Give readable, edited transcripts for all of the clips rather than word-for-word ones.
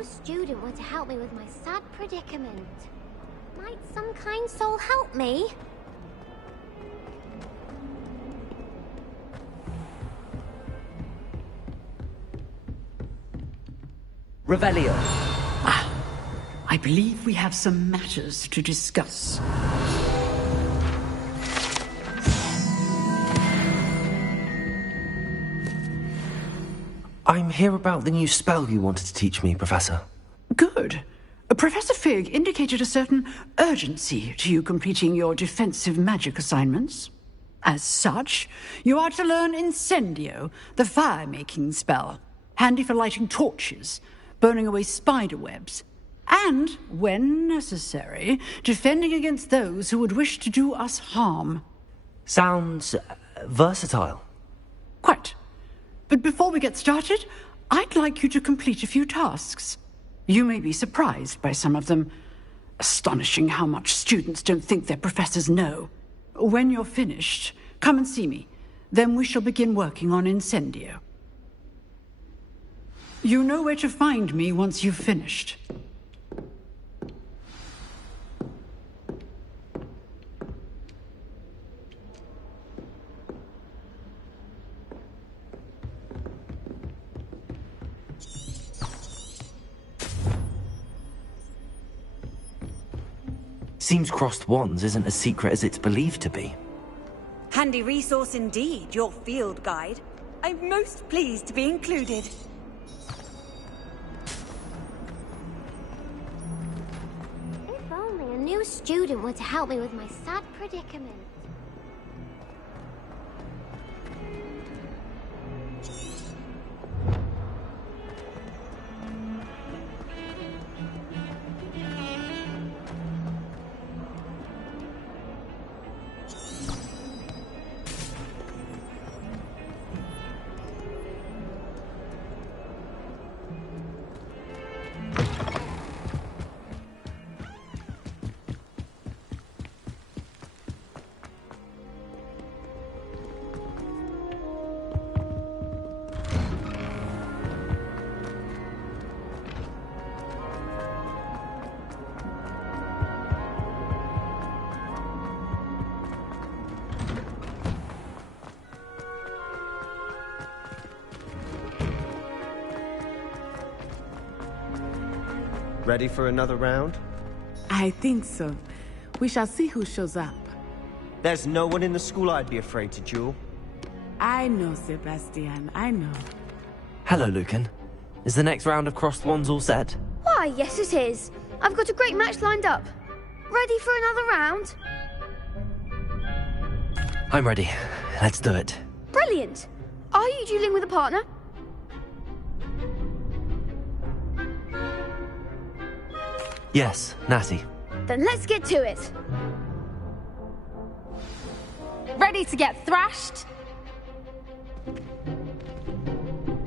new student were to help me with my sad predicament. Might some kind soul help me? Revelio. I believe we have some matters to discuss. I'm here about the new spell you wanted to teach me, Professor. Good. Professor Fig indicated a certain urgency to you completing your defensive magic assignments. As such, you are to learn Incendio, the fire-making spell, handy for lighting torches, burning away spider webs, and, when necessary, defending against those who would wish to do us harm. Sounds versatile. Quite. But before we get started, I'd like you to complete a few tasks. You may be surprised by some of them. Astonishing how much students don't think their professors know. When you're finished, come and see me. Then we shall begin working on Incendio. You know where to find me once you've finished. Seems crossed wands isn't as secret as it's believed to be. Handy resource indeed, your field guide. I'm most pleased to be included. If only a new student were to help me with my sad predicament. Ready for another round? I think so. We shall see who shows up. There's no one in the school I'd be afraid to duel. I know, Sebastian, I know. Hello, Lucan. Is the next round of crossed wands all set? Why, yes it is. I've got a great match lined up. Ready for another round? I'm ready. Let's do it. Brilliant. Are you dueling with a partner? Yes, Natty. Then let's get to it. Ready to get thrashed?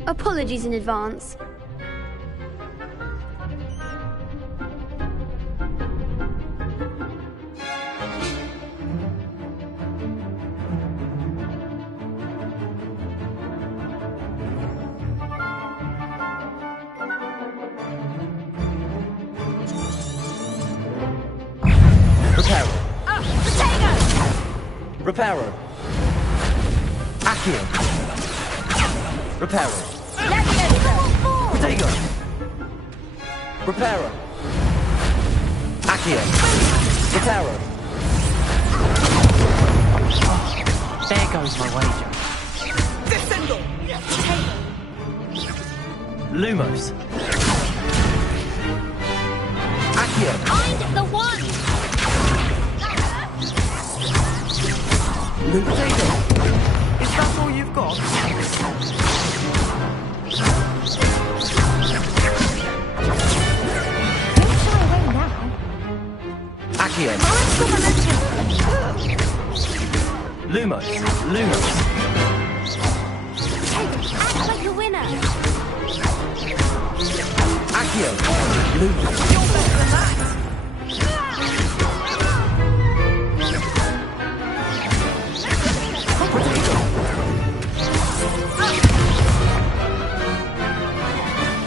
Apologies in advance. Reparo. Accio. Reparo. Protego. Reparo. Accio. Reparo. There goes my wager. Descendo! Lumos. Accio. Find the one! Potato! Is that all you've got? Don't shy away now. Accio. Lumos. Act like a winner. Accio. Lumos. You're better than that!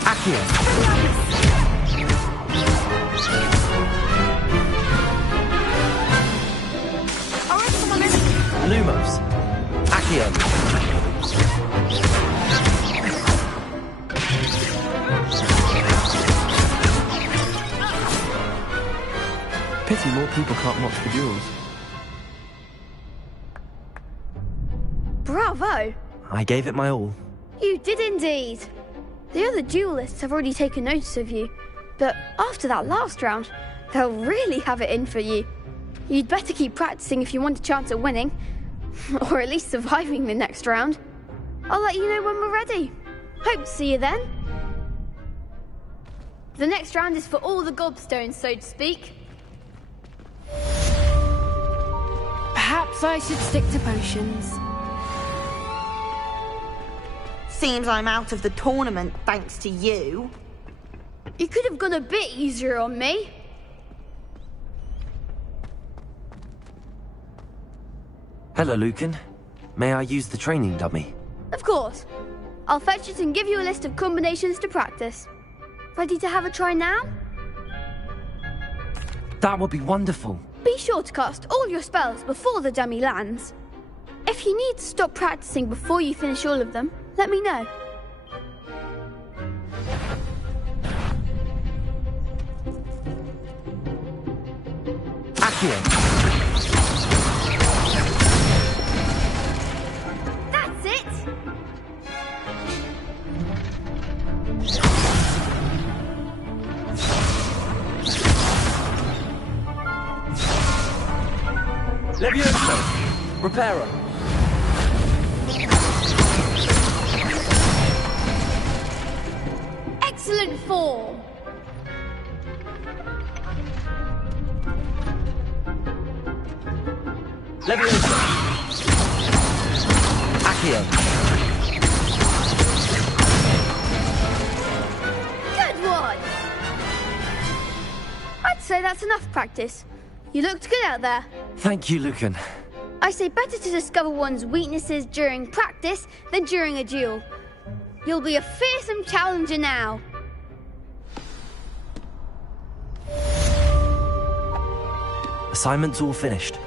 Accio. Accio. Pity more people can't watch the duels. Bravo! I gave it my all. You did indeed. The other duelists have already taken notice of you, but after that last round, they'll really have it in for you. You'd better keep practicing if you want a chance at winning, or at least surviving the next round. I'll let you know when we're ready. Hope to see you then. The next round is for all the gobstones, so to speak. Perhaps I should stick to potions. Seems I'm out of the tournament thanks to you. You could have gone a bit easier on me. Hello, Lucan. May I use the training dummy? Of course. I'll fetch it and give you a list of combinations to practice. Ready to have a try now? That would be wonderful. Be sure to cast all your spells before the dummy lands. If you need to stop practicing before you finish all of them, let me know. Accio. That's it! Levioso. Reparo. Excellent form! Levioso. Accio. Good one! I'd say that's enough practice. You looked good out there. Thank you, Lucan. I say better to discover one's weaknesses during practice than during a duel. You'll be a fearsome challenger now. Assignment's all finished.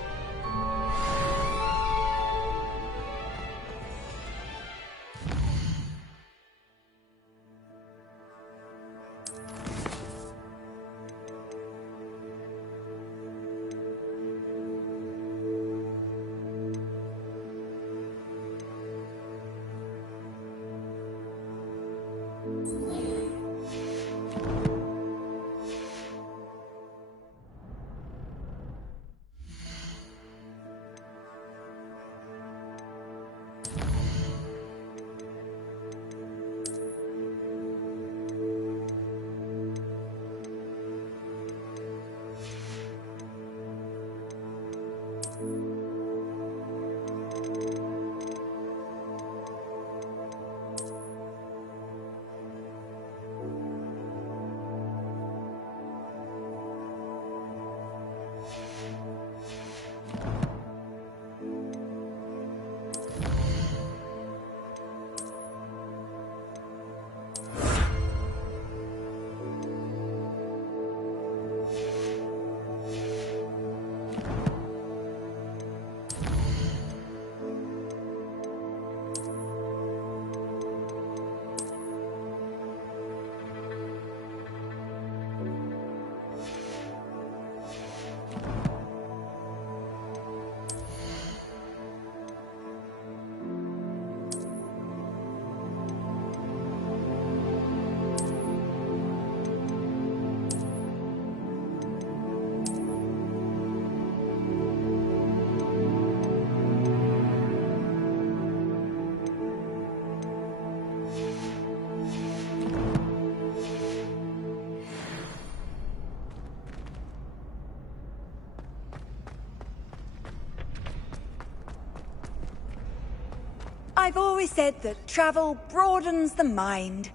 I've always said that travel broadens the mind.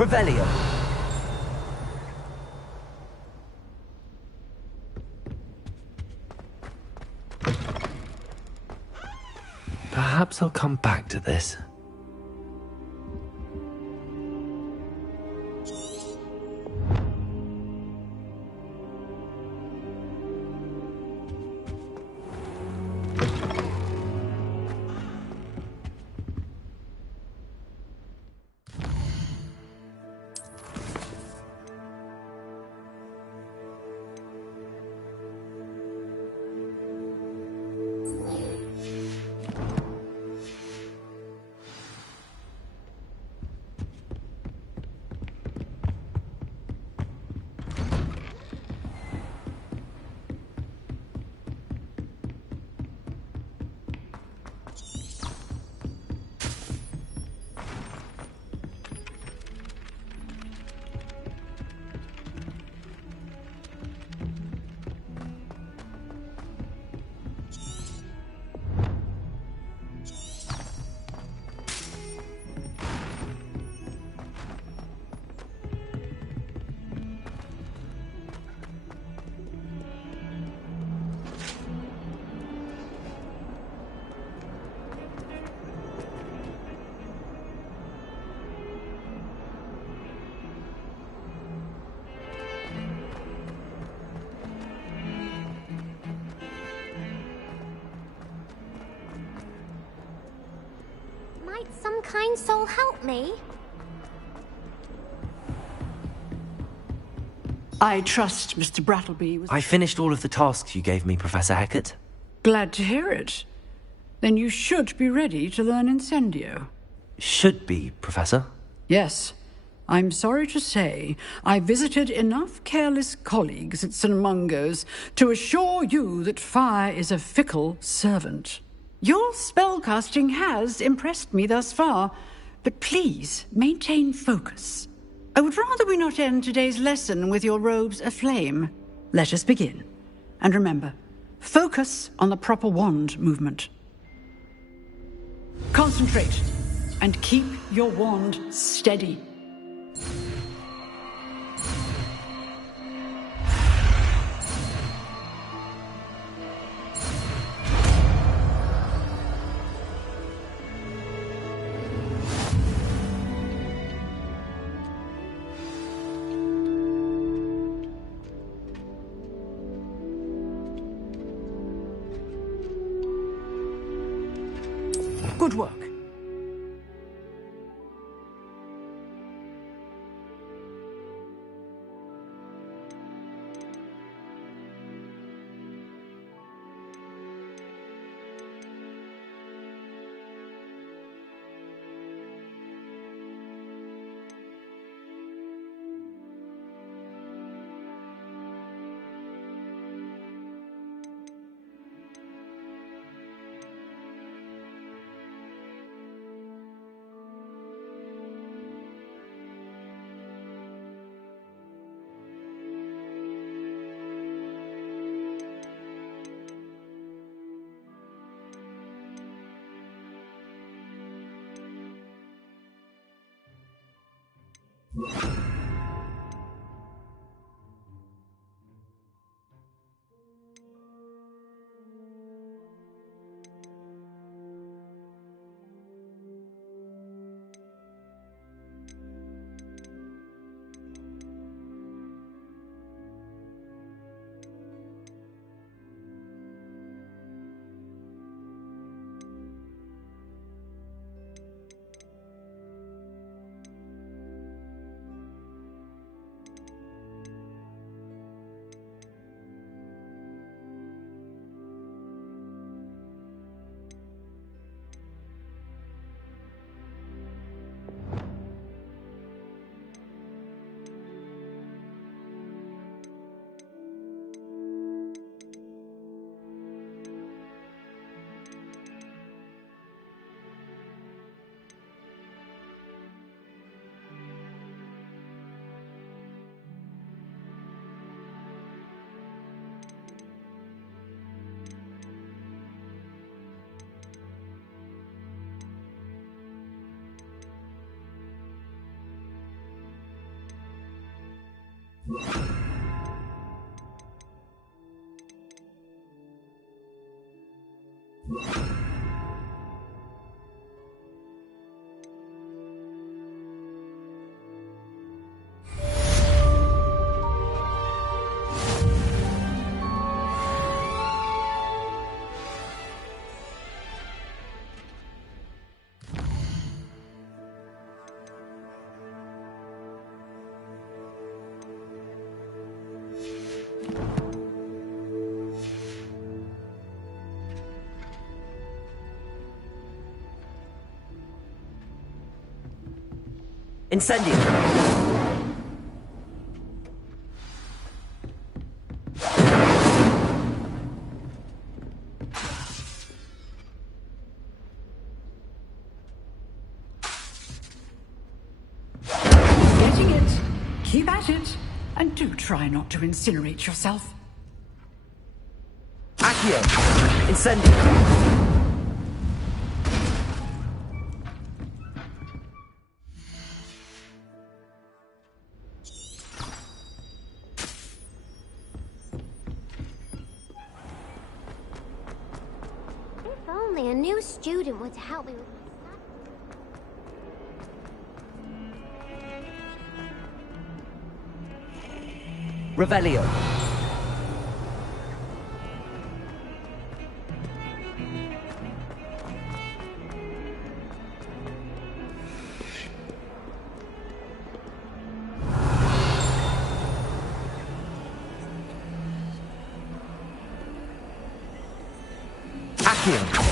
Revelio. Perhaps I'll come back to this. Might some kind soul help me? I trust Mr. Brattleby was... I finished all of the tasks you gave me, Professor Hecat. Glad to hear it. Then you should be ready to learn Incendio. Should be, Professor. Yes. I'm sorry to say, I visited enough careless colleagues at St. Mungo's to assure you that fire is a fickle servant. Your spellcasting has impressed me thus far, but please maintain focus. I would rather we not end today's lesson with your robes aflame. Let us begin. And remember, focus on the proper wand movement. Concentrate, and keep your wand steady. Good work. Incendio! Getting it. Keep at it. And do try not to incinerate yourself. Accio! Incendio! If only a new student were to help me with my Revelio! Accio!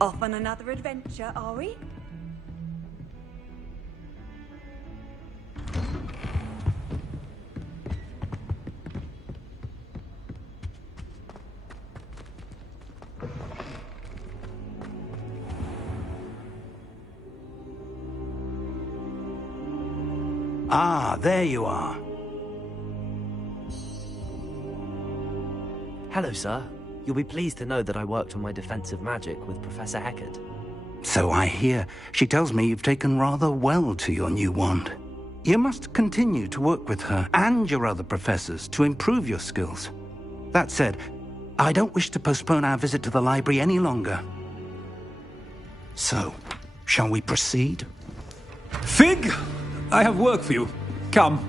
Off on another adventure, are we? Ah, there you are. Hello, sir. You'll be pleased to know that I worked on my defensive magic with Professor Heckard. So I hear. She tells me you've taken rather well to your new wand. You must continue to work with her and your other professors to improve your skills. That said, I don't wish to postpone our visit to the library any longer. So, shall we proceed? Fig! I have work for you. Come.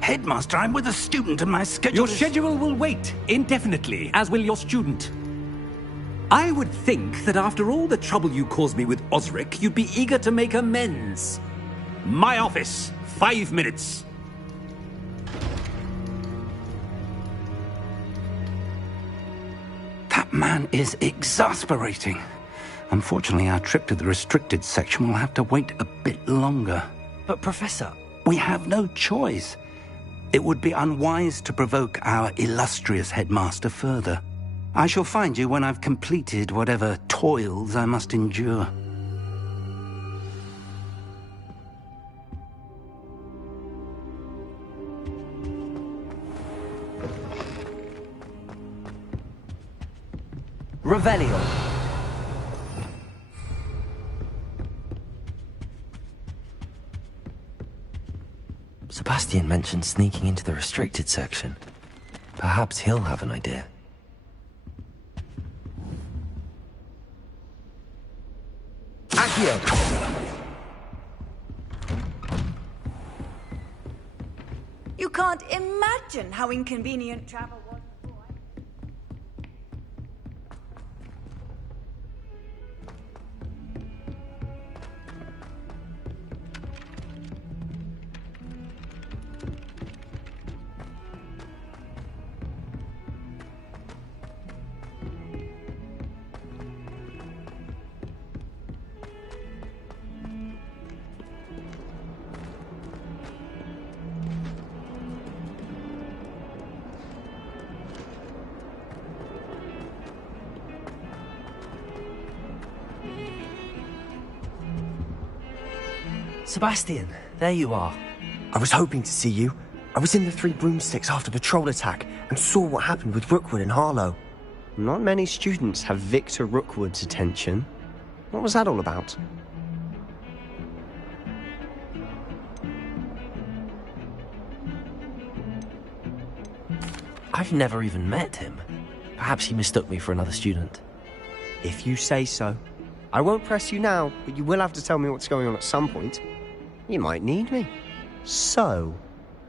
Headmaster, I'm with a student and my schedule Your schedule will wait indefinitely, as will your student. I would think that after all the trouble you caused me with Osric, you'd be eager to make amends. My office. 5 minutes. That man is exasperating. Unfortunately, our trip to the restricted section will have to wait a bit longer. But, Professor... We have no choice. It would be unwise to provoke our illustrious headmaster further. I shall find you when I've completed whatever toils I must endure. Revelio! Sebastian mentioned sneaking into the restricted section. Perhaps he'll have an idea. Accio! You can't imagine how inconvenient travel was before. Sebastian, there you are. I was hoping to see you. I was in the Three Broomsticks after the troll attack and saw what happened with Rookwood and Harlow. Not many students have Victor Rookwood's attention. What was that all about? I've never even met him. Perhaps he mistook me for another student. If you say so. I won't press you now, but you will have to tell me what's going on at some point. You might need me. So,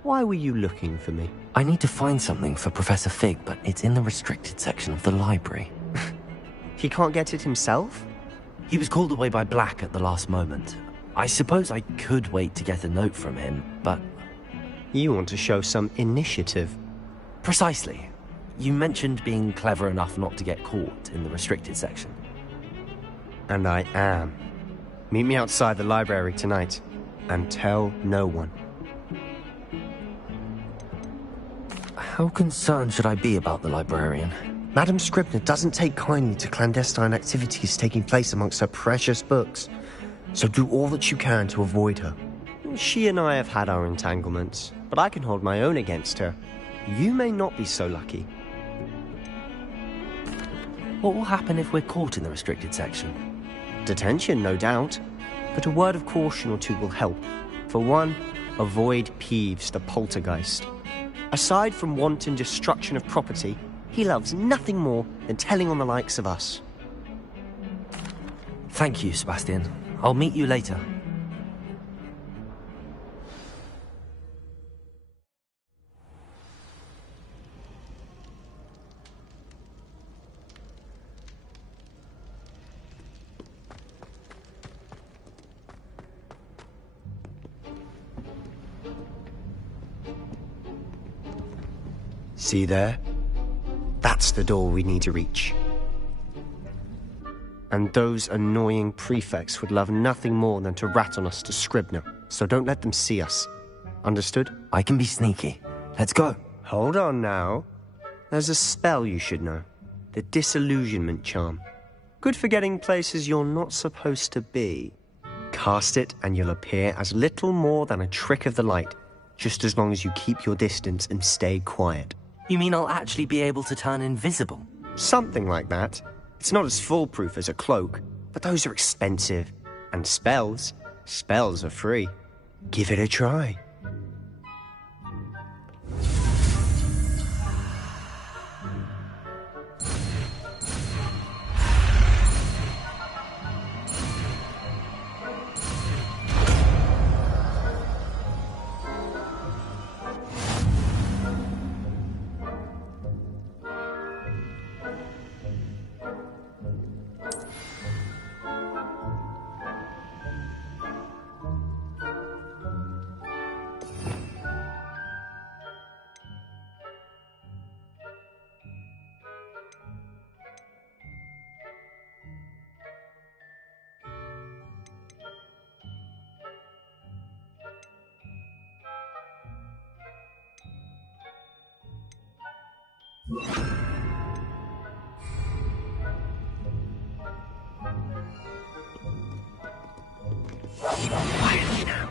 why were you looking for me? I need to find something for Professor Fig, but it's in the restricted section of the library. He can't get it himself? He was called away by Black at the last moment. I suppose I could wait to get a note from him, but... You want to show some initiative. Precisely. You mentioned being clever enough not to get caught in the restricted section. And I am. Meet me outside the library tonight, and tell no one. How concerned should I be about the librarian? Madam Scribner doesn't take kindly to clandestine activities taking place amongst her precious books, so do all that you can to avoid her. She and I have had our entanglements, but I can hold my own against her. You may not be so lucky. What will happen if we're caught in the restricted section? Detention, no doubt, but a word of caution or two will help. For one, avoid Peeves, the poltergeist. Aside from wanton destruction of property, he loves nothing more than telling on the likes of us. Thank you, Sebastian. I'll meet you later. See there? That's the door we need to reach. And those annoying prefects would love nothing more than to rat on us to Scribner, so don't let them see us. Understood? I can be sneaky. Let's go. Hold on now. There's a spell you should know. The Disillusionment Charm. Good for getting places you're not supposed to be. Cast it and you'll appear as little more than a trick of the light, just as long as you keep your distance and stay quiet. You mean I'll actually be able to turn invisible? Something like that. It's not as foolproof as a cloak, but those are expensive. And spells are free. Give it a try. Quietly now.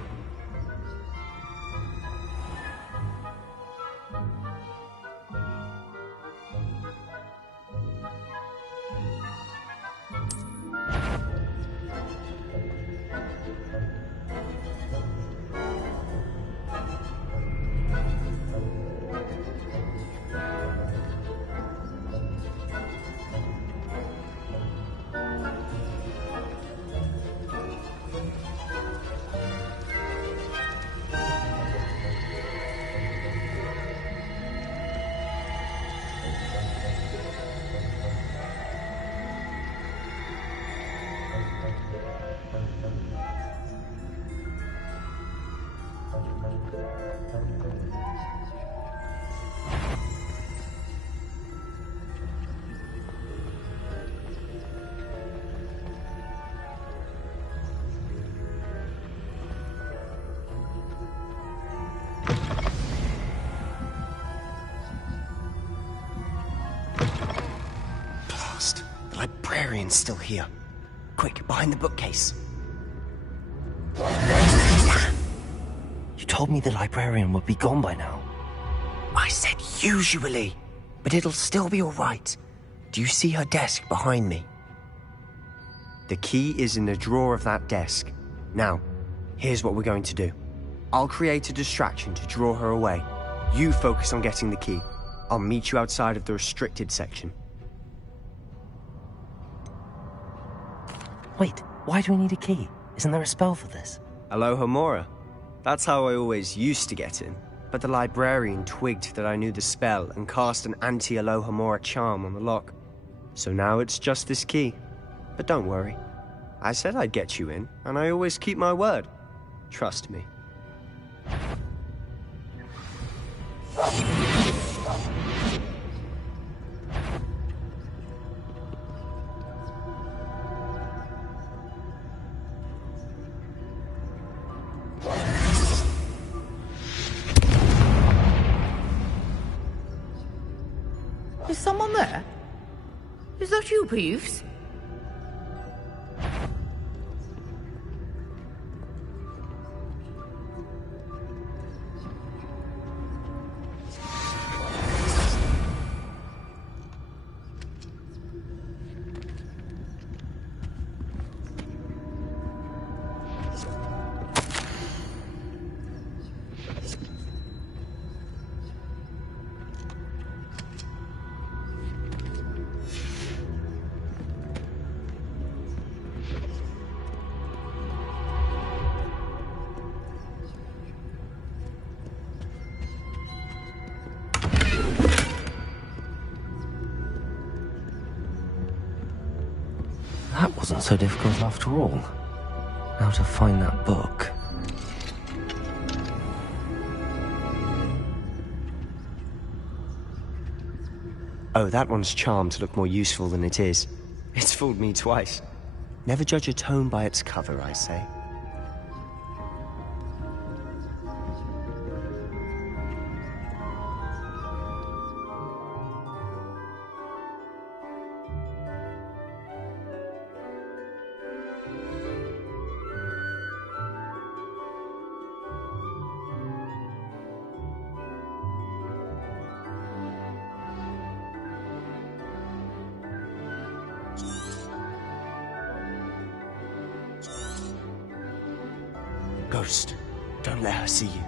The librarian's still here. Quick, behind the bookcase. You told me the librarian would be gone by now. I said usually, but it'll still be all right. Do you see her desk behind me? The key is in the drawer of that desk. Now, here's what we're going to do. I'll create a distraction to draw her away. You focus on getting the key. I'll meet you outside of the restricted section. Wait, why do we need a key? Isn't there a spell for this? Alohomora. That's how I always used to get in. But the librarian twigged that I knew the spell and cast an anti-Alohomora charm on the lock. So now it's just this key. But don't worry. I said I'd get you in, and I always keep my word. Trust me. Is someone there? Is that you, Peeves? That wasn't so difficult after all. Now to find that book. Oh, that one's charmed to look more useful than it is. It's fooled me twice. Never judge a tome by its cover, I say. Ghost, don't let her see you.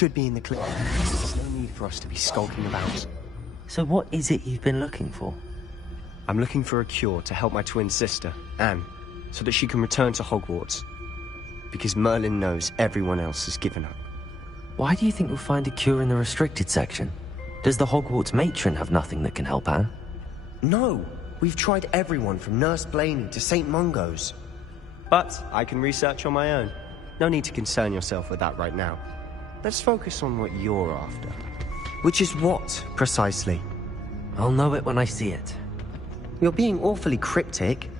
should be in the clinic. There's no need for us to be skulking about. So what is it you've been looking for? I'm looking for a cure to help my twin sister, Anne, so that she can return to Hogwarts. Because Merlin knows everyone else has given up. Why do you think you'll find a cure in the restricted section? Does the Hogwarts matron have nothing that can help Anne? No! We've tried everyone from Nurse Blaney to St. Mungo's. But I can research on my own. No need to concern yourself with that right now. Let's focus on what you're after. Which is what, precisely? I'll know it when I see it. You're being awfully cryptic.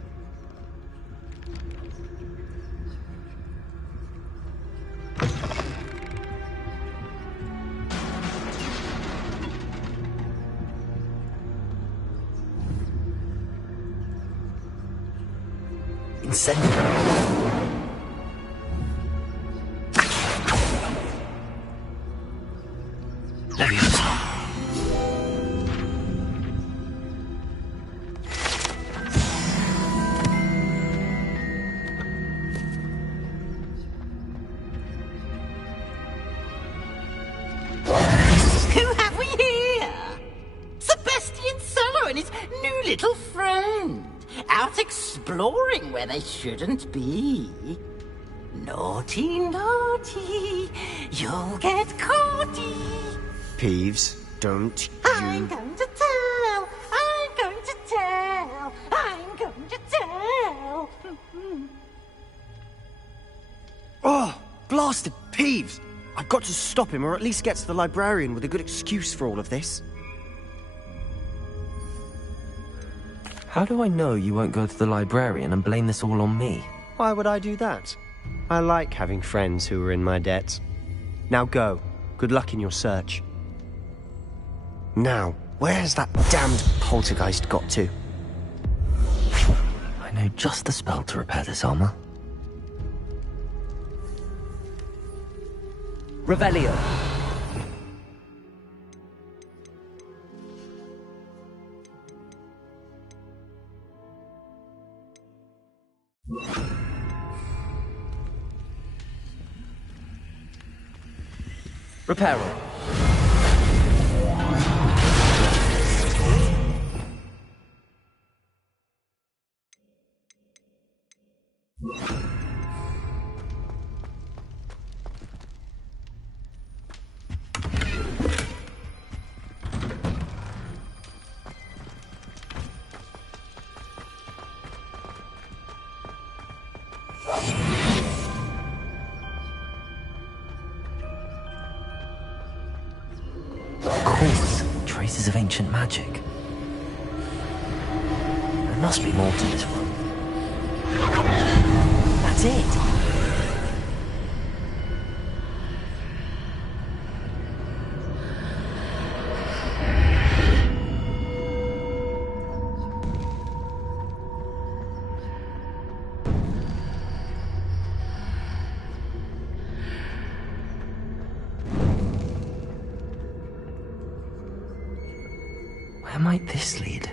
Who have we here? Sebastian Solo and his new little friend. Out exploring where they shouldn't be. Naughty, naughty. You'll get caughty. Peeves, don't you... I'm going to tell. I'm going to tell. I'm going to tell. Oh, blasted Peeves! I've got to stop him, or at least get to the librarian with a good excuse for all of this. How do I know you won't go to the librarian and blame this all on me? Why would I do that? I like having friends who are in my debt. Now go. Good luck in your search. Now, where's that damned poltergeist got to? I know just the spell to repair this armor. Revelio. Reparo. Traces of ancient magic. There must be more to this one. That's it! Where might this lead?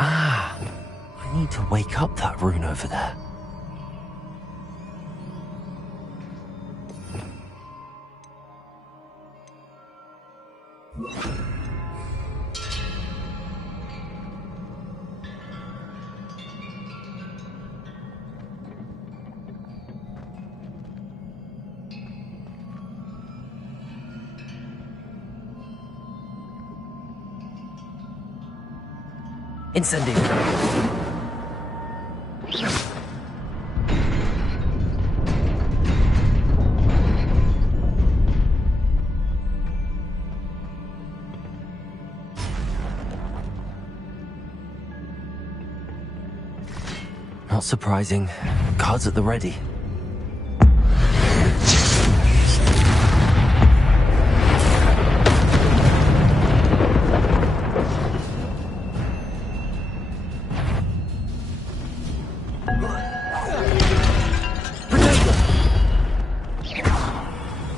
I need to wake up that rune over there. Incendio. Not surprising. Cards at the ready.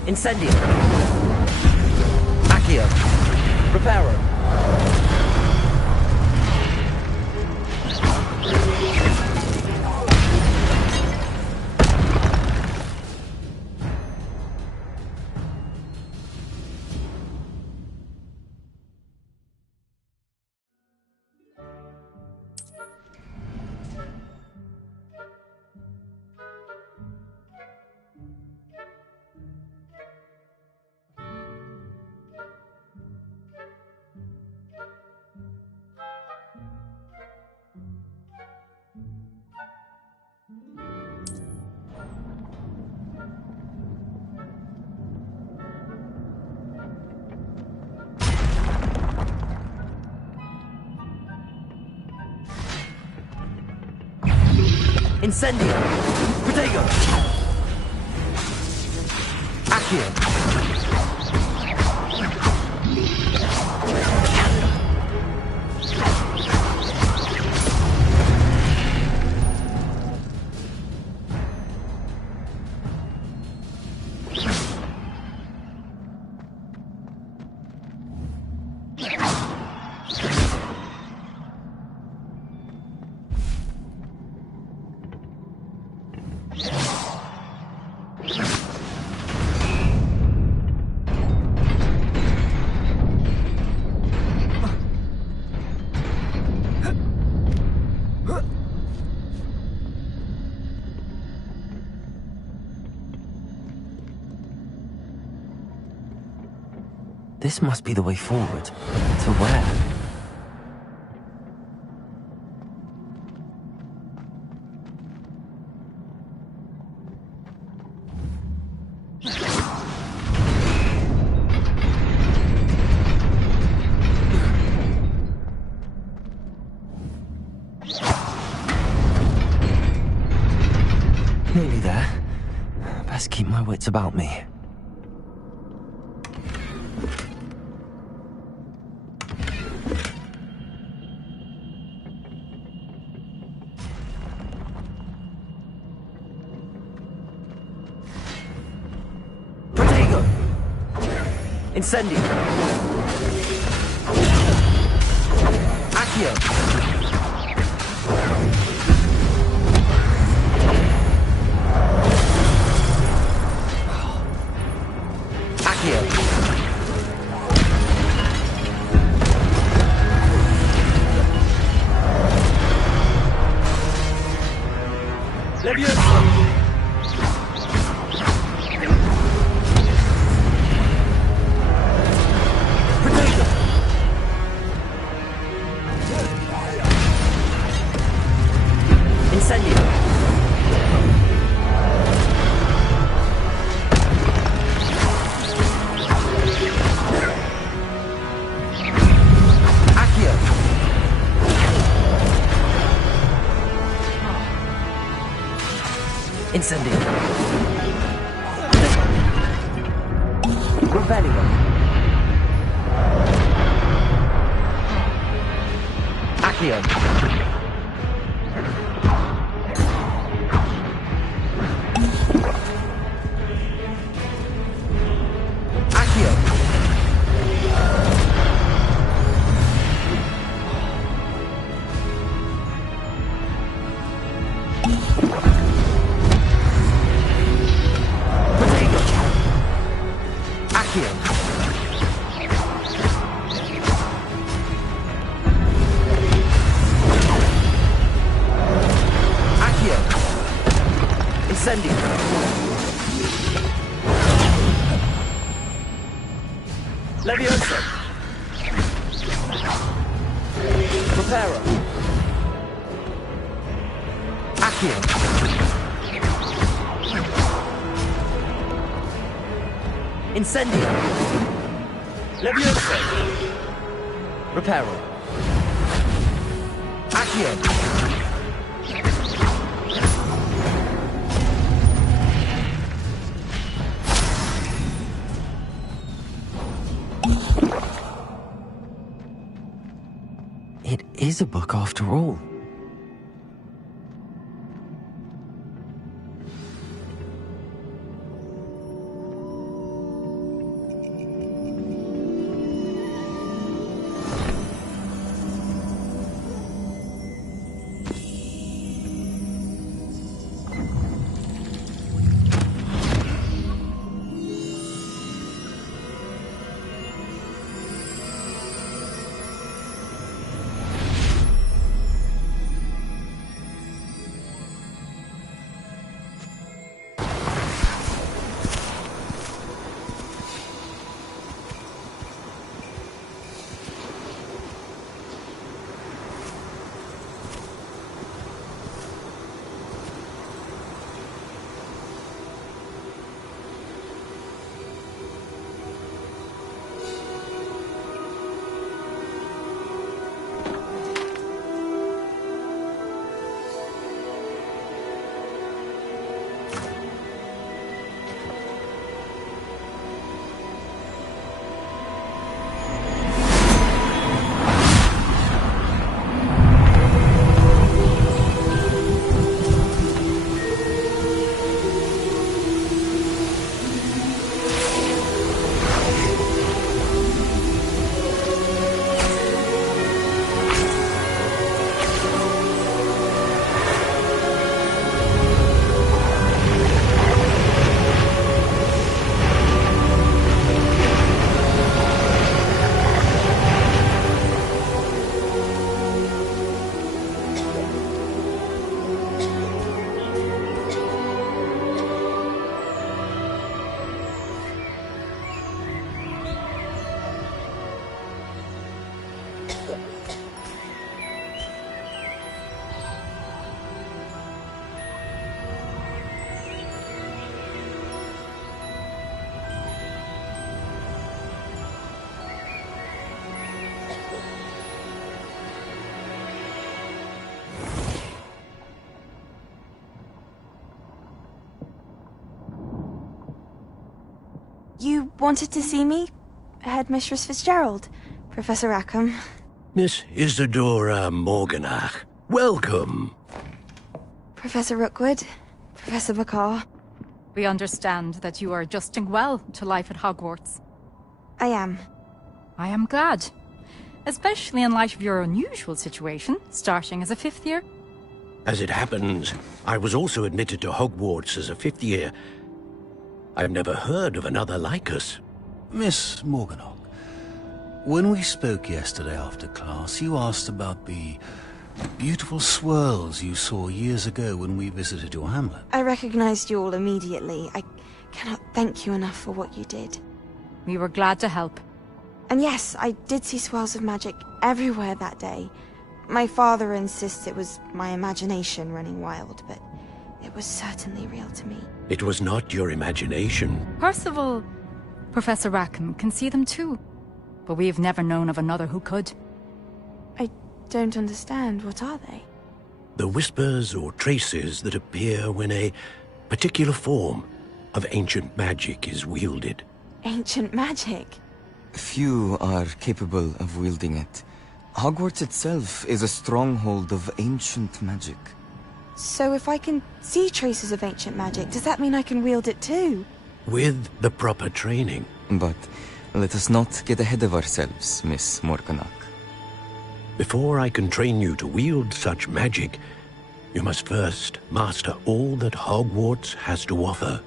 Incendio. Accio. Reparo. Incendio. Protego. Accio. This must be the way forward. To where? Nearly there. Best keep my wits about me. Incendio. Accio. Accio. Levioso. Incendio. Repelligo. Accio. Accio. Incendio. Levioso. Reparo. Accio. Incendio. Levioso. Reparo. Accio. It is a book after all. You wanted to see me? Headmistress Fitzgerald, Professor Rackham. Miss Isadora Morganach, welcome. Professor Rookwood, Professor Bakar. We understand that you are adjusting well to life at Hogwarts. I am. I am glad. Especially in light of your unusual situation, starting as a 5th year. As it happens, I was also admitted to Hogwarts as a 5th year. I've never heard of another like us. Miss Morganach, when we spoke yesterday after class, you asked about the beautiful swirls you saw years ago when we visited your hamlet. I recognized you all immediately. I cannot thank you enough for what you did. We were glad to help. And yes, I did see swirls of magic everywhere that day. My father insists it was my imagination running wild, but it was certainly real to me. It was not your imagination. Percival, Professor Rackham can see them too. But we have never known of another who could. I don't understand. What are they? The whispers or traces that appear when a particular form of ancient magic is wielded. Ancient magic? Few are capable of wielding it. Hogwarts itself is a stronghold of ancient magic. So if I can see traces of ancient magic, does that mean I can wield it too? With the proper training. But let us not get ahead of ourselves, Miss Morganach. Before I can train you to wield such magic, you must first master all that Hogwarts has to offer.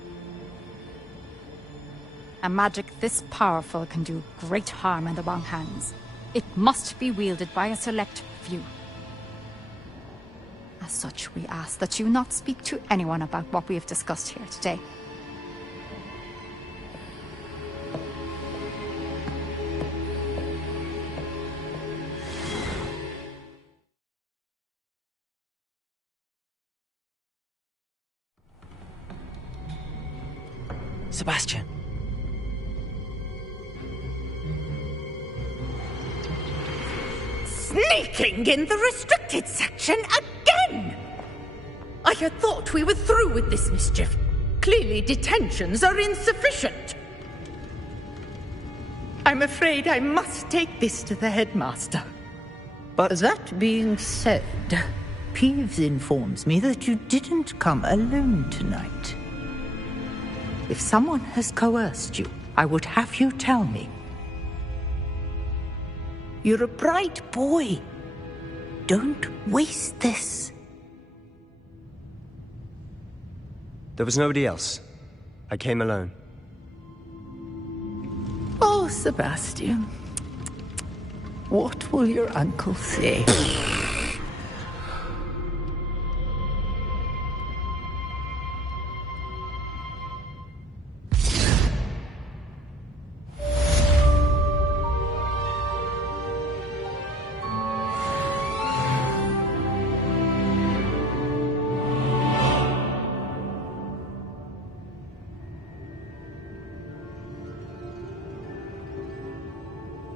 A magic this powerful can do great harm in the wrong hands. It must be wielded by a select few. As such, we ask that you not speak to anyone about what we have discussed here today. Sebastian. Sneaking in the restricted section again! I had thought we were through with this mischief. Clearly detentions are insufficient. I'm afraid I must take this to the headmaster. But that being said, Peeves informs me that you didn't come alone tonight. If someone has coerced you, I would have you tell me. You're a bright boy. Don't waste this. There was nobody else. I came alone. Oh, Sebastian. What will your uncle say?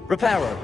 Reparo.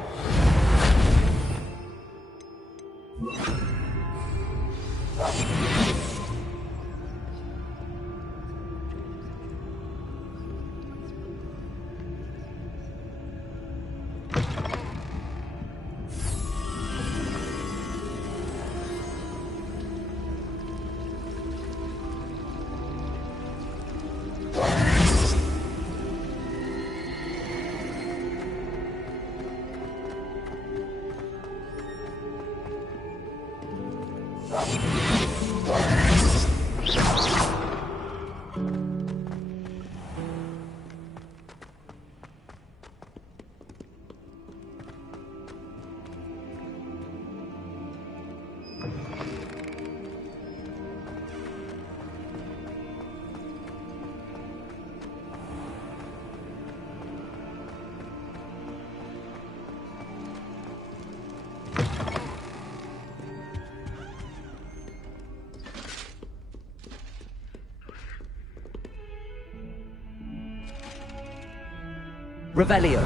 Revelio.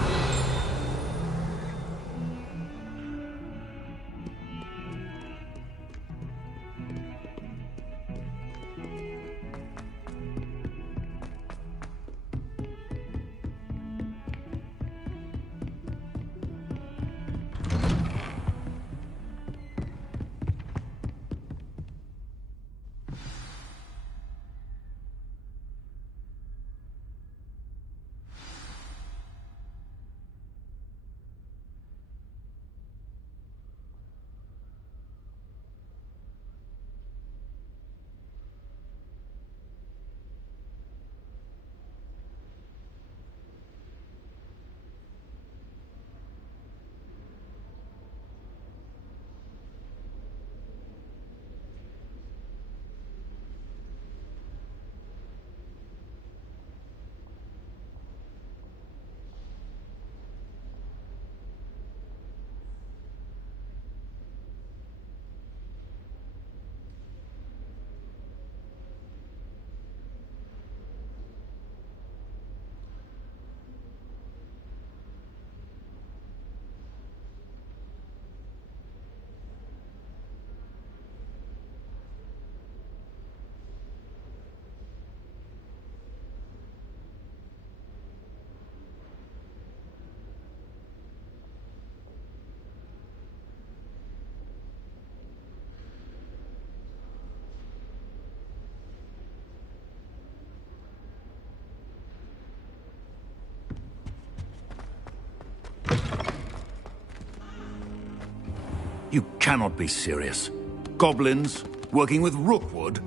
You cannot be serious. Goblins working with Rookwood?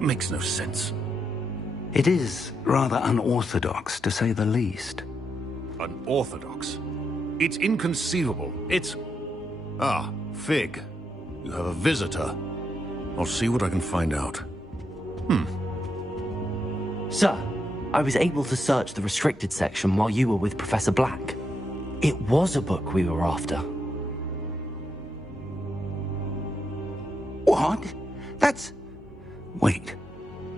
Makes no sense. It is rather unorthodox, to say the least. Unorthodox? It's inconceivable. It's... Ah, Fig. You have a visitor. I'll see what I can find out. Sir, I was able to search the restricted section while you were with Professor Black. It was a book we were after. What? That's... Wait.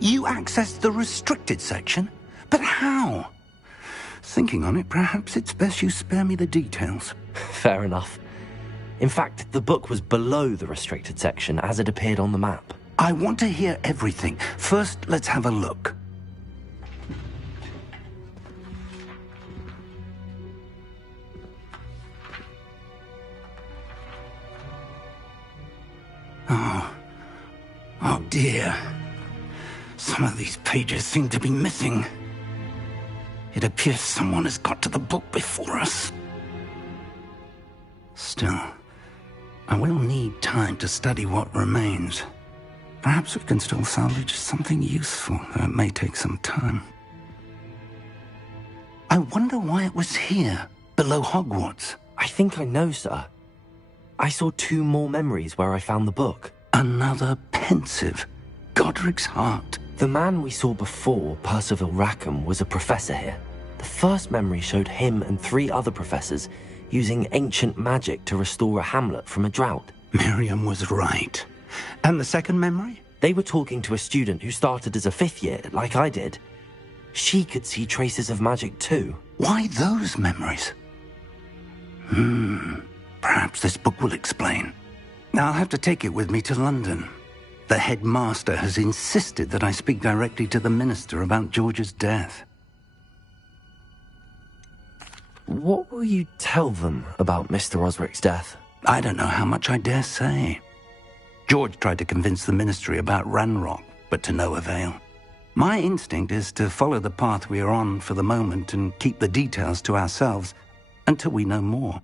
You accessed the restricted section? But how? Thinking on it, perhaps it's best you spare me the details. Fair enough. In fact, the book was below the restricted section as it appeared on the map. I want to hear everything. First, let's have a look. Oh dear. Some of these pages seem to be missing. It appears someone has got to the book before us. Still, I will need time to study what remains. Perhaps we can still salvage something useful, though it may take some time. I wonder why it was here, below Hogwarts. I think I know, sir. I saw 2 more memories where I found the book. Another pensive. Godric's heart. The man we saw before, Percival Rackham, was a professor here. The first memory showed him and 3 other professors using ancient magic to restore a hamlet from a drought. Miriam was right. And the second memory? They were talking to a student who started as a 5th year, like I did. She could see traces of magic too. Why those memories? Perhaps this book will explain. I'll have to take it with me to London. The headmaster has insisted that I speak directly to the minister about George's death. What will you tell them about Mr. Osric's death? I don't know how much I dare say. George tried to convince the ministry about Ranrock, but to no avail. My instinct is to follow the path we are on for the moment and keep the details to ourselves until we know more.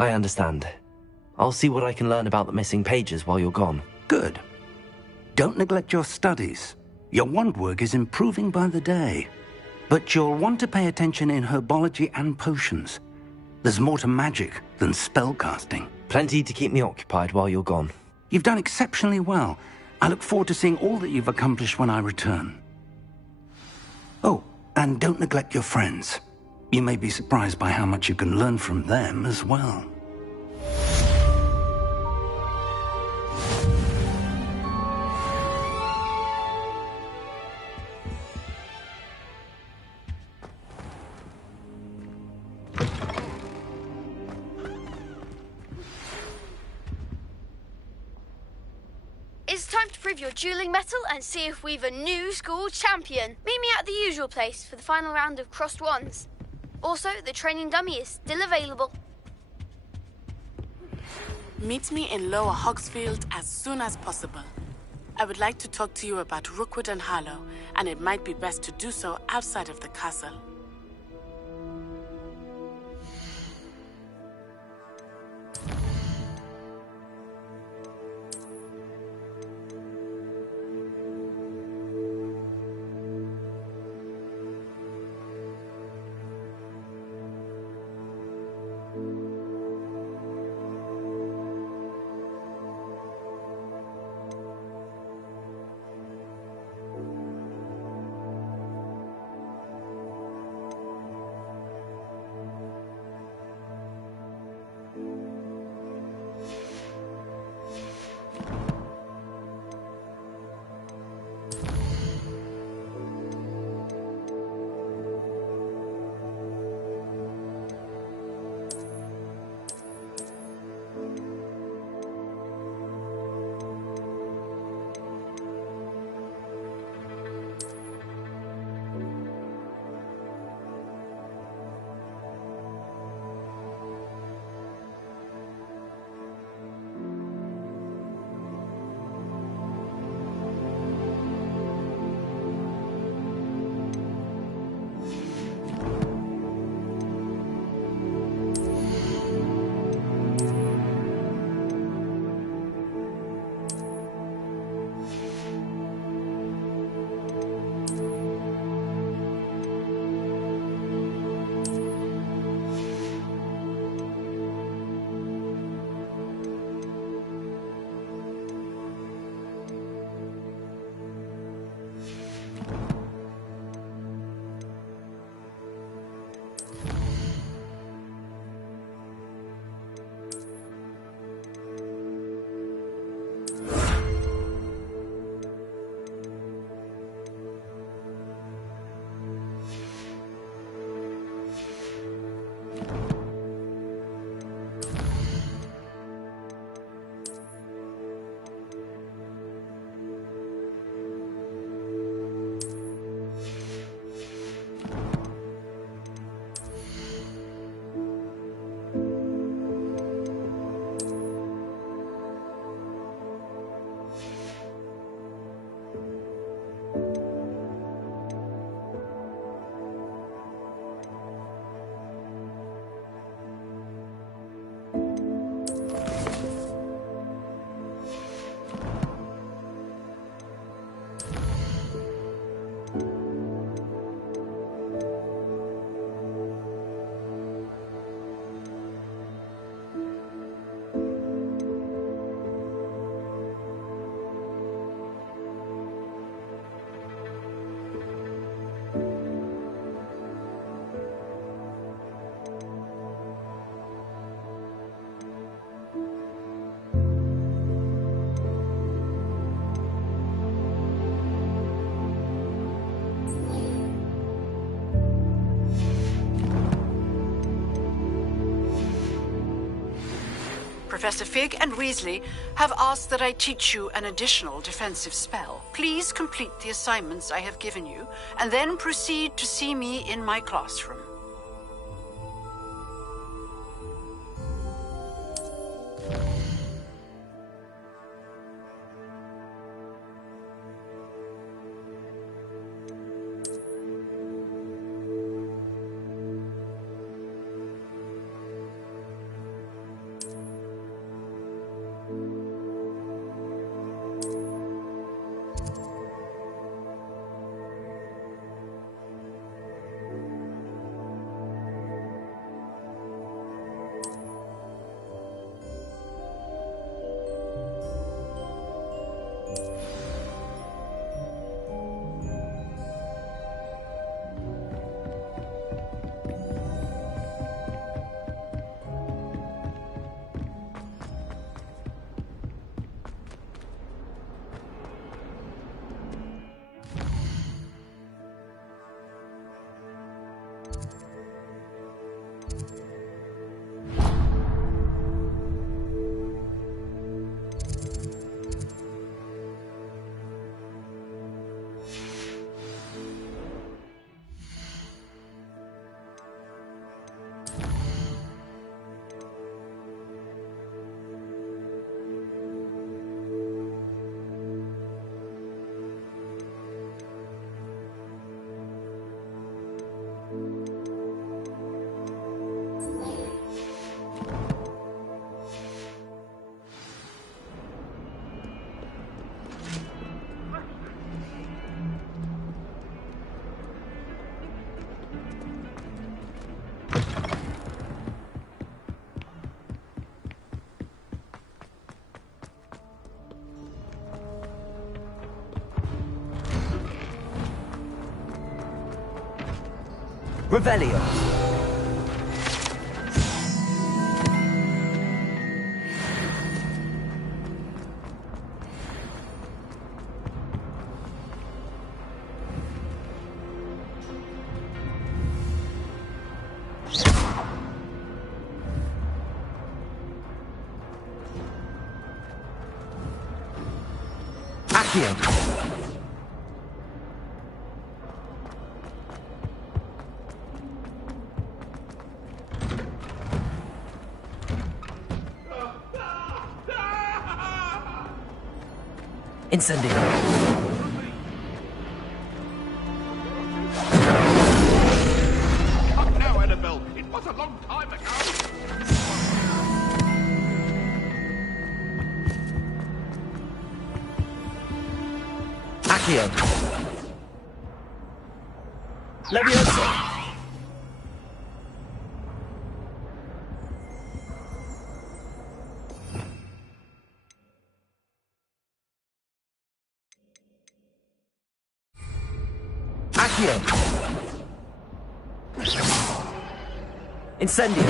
I understand. I'll see what I can learn about the missing pages while you're gone. Good. Don't neglect your studies. Your wand work is improving by the day. But you'll want to pay attention in herbology and potions. There's more to magic than spellcasting. Plenty to keep me occupied while you're gone. You've done exceptionally well. I look forward to seeing all that you've accomplished when I return. Oh, and don't neglect your friends. You may be surprised by how much you can learn from them as well. It's time to prove your dueling mettle and see if we've a new school champion. Meet me at the usual place for the final round of crossed wands. Also, the training dummy is still available. Meet me in Lower Hogsfield as soon as possible. I would like to talk to you about Rookwood and Harlow, and it might be best to do so outside of the castle. Professor Fig and Weasley have asked that I teach you an additional defensive spell. Please complete the assignments I have given you, and then proceed to see me in my classroom. Revelio. Accio. Incendio. Up now, Annabelle. It was a long time ago. Accio. Leviosa. Accio. Incendio.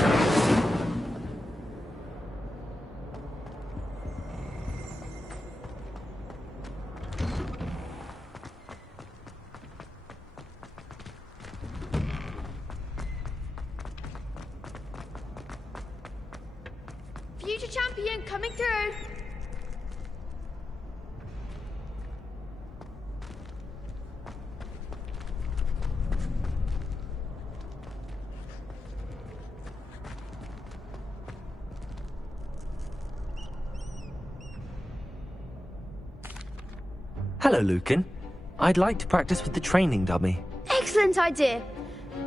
Future champion coming through. Hello, Lucan. I'd like to practice with the training dummy. Excellent idea.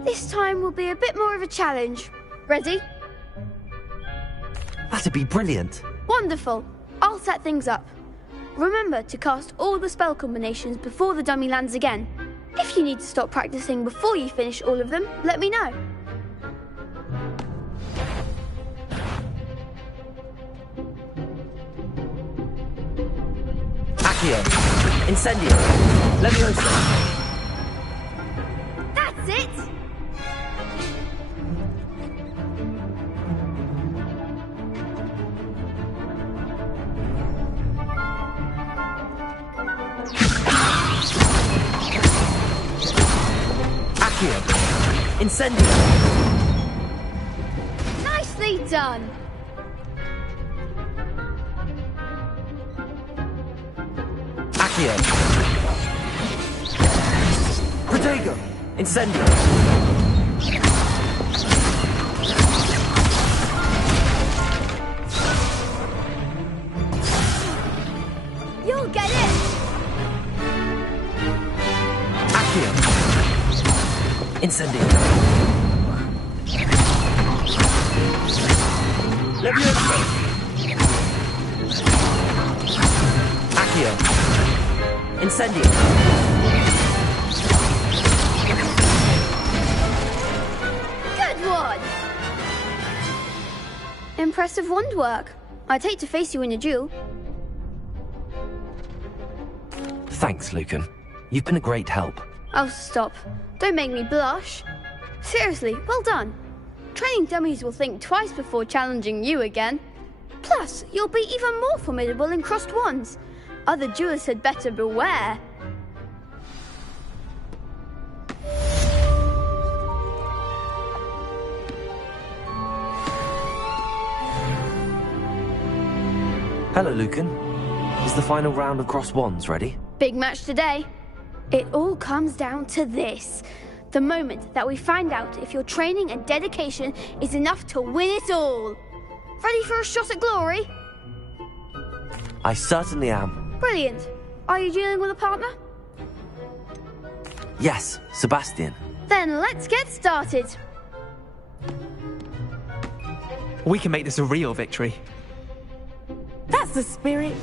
This time will be a bit more of a challenge. Ready? That'd be brilliant. Wonderful. I'll set things up. Remember to cast all the spell combinations before the dummy lands again. If you need to stop practicing before you finish all of them, let me know. Accio. Incendio. Leviosa. That's it! Accio. Incendio. Nicely done! Accio. Protego. Incendio. You'll get it! Accio. Incendio. Levioso. Accio. Incendio. Good one! Impressive wand work. I'd hate to face you in a duel. Thanks, Lucan. You've been a great help. Oh, stop. Don't make me blush. Seriously, well done. Training dummies will think twice before challenging you again. Plus, you'll be even more formidable in crossed wands. Other duelists had better beware. Hello, Lucan. Is the final round of crossed wands ready? Big match today. It all comes down to this. The moment that we find out if your training and dedication is enough to win it all. Ready for a shot at glory? I certainly am. Brilliant. Are you dealing with a partner? Yes, Sebastian. Then let's get started. We can make this a real victory. That's the spirit.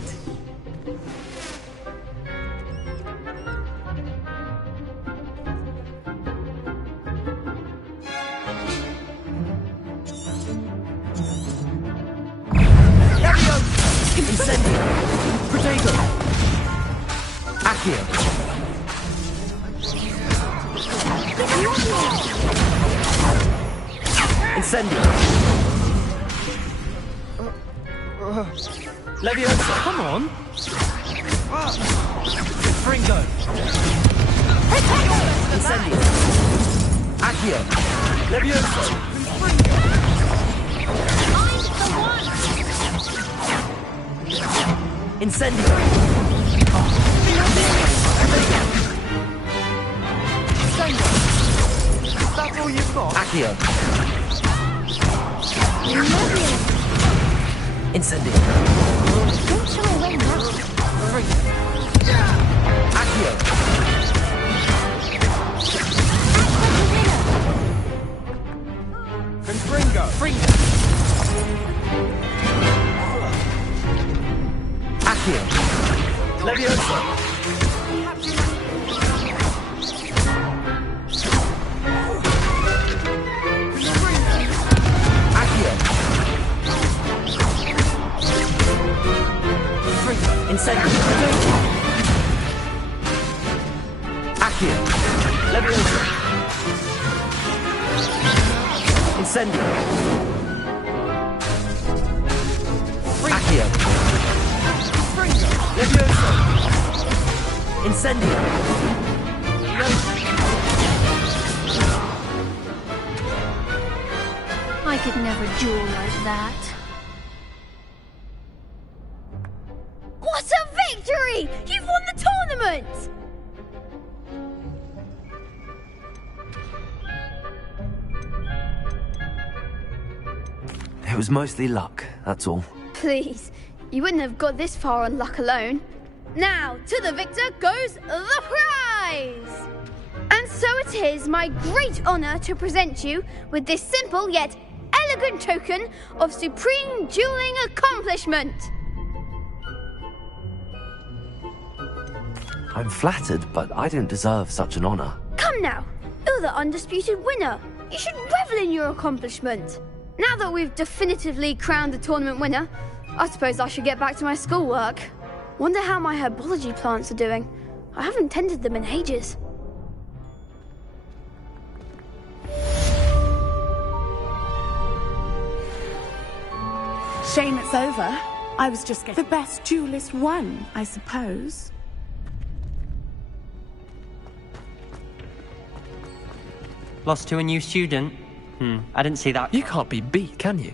Incendio. Protego. Accio. Incendio. Leviosa. Come on. Fringo. Incendio. Accio. Leviosa. Incendio. That's all you've got? Accio. Incendio. Don't shy away now. Accio. Confringo. Accio. Leviosa. Accio. Incendio. Accio. Leviosa. Incendio. Accio. Leviosa. Incendio. I could never duel like that. What a victory! You've won the tournament! It was mostly luck, that's all. Please, you wouldn't have got this far on luck alone. Now, to the victor goes the prize! And so it is my great honor to present you with this simple yet elegant token of supreme dueling accomplishment. I'm flattered, but I don't deserve such an honor. Come now, you're the undisputed winner. You should revel in your accomplishment. Now that we've definitively crowned the tournament winner, I suppose I should get back to my schoolwork. Wonder how my herbology plants are doing. I haven't tended them in ages. Shame it's over. I was just getting the best duelist won, I suppose. Lost to a new student? I didn't see that. You can't be beat, can you?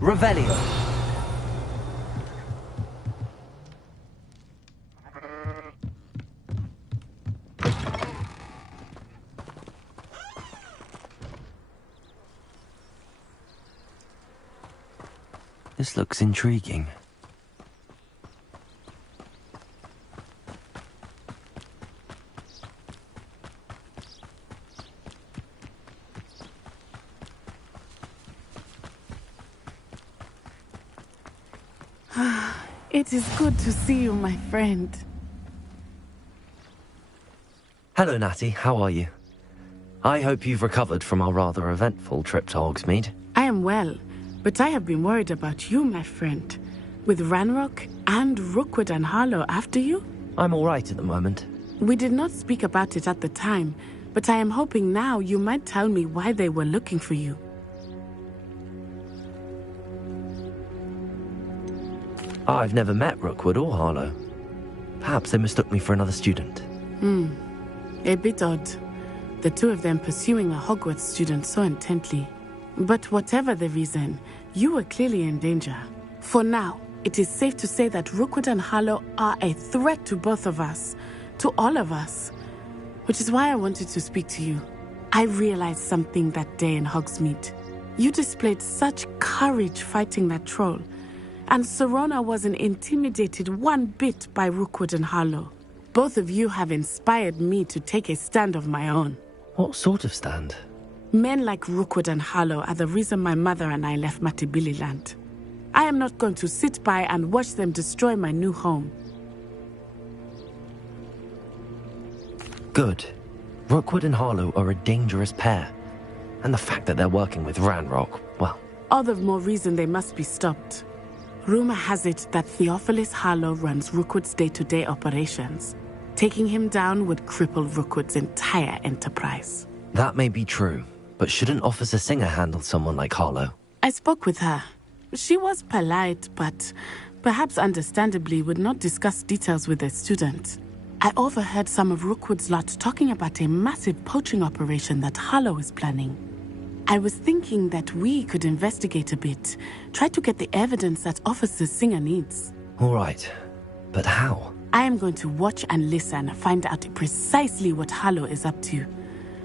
Revelio. This looks intriguing. It is good to see you, my friend. Hello, Natty. How are you? I hope you've recovered from our rather eventful trip to Hogsmeade. I am well, but I have been worried about you, my friend. With Ranrock and Rookwood and Harlow after you? I'm all right at the moment. We did not speak about it at the time, but I am hoping now you might tell me why they were looking for you. I've never met Rookwood or Harlow. Perhaps they mistook me for another student. A bit odd. The two of them pursuing a Hogwarts student so intently. But whatever the reason, you were clearly in danger. For now, it is safe to say that Rookwood and Harlow are a threat to both of us. To all of us. Which is why I wanted to speak to you. I realized something that day in Hogsmeade. You displayed such courage fighting that troll. And Serona wasn't intimidated one bit by Rookwood and Harlow. Both of you have inspired me to take a stand of my own. What sort of stand? Men like Rookwood and Harlow are the reason my mother and I left Matibili land. I am not going to sit by and watch them destroy my new home. Good. Rookwood and Harlow are a dangerous pair. And the fact that they're working with Ranrock, well... All the more reason they must be stopped. Rumor has it that Theophilus Harlow runs Rookwood's day-to-day operations. Taking him down would cripple Rookwood's entire enterprise. That may be true, but shouldn't Officer Singer handle someone like Harlow? I spoke with her. She was polite, but perhaps understandably would not discuss details with a student. I overheard some of Rookwood's lot talking about a massive poaching operation that Harlow is planning. I was thinking that we could investigate a bit, try to get the evidence that Officer Singer needs. All right, but how? I am going to watch and listen, find out precisely what Harlow is up to.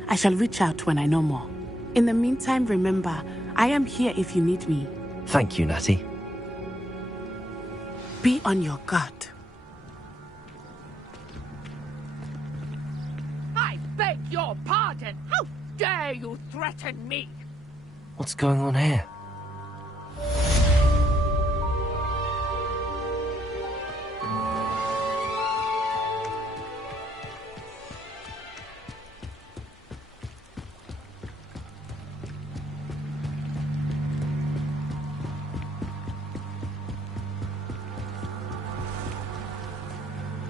I shall reach out when I know more. In the meantime, remember, I am here if you need me. Thank you, Natty. Be on your guard. I beg your pardon! How dare you threaten me? What's going on here?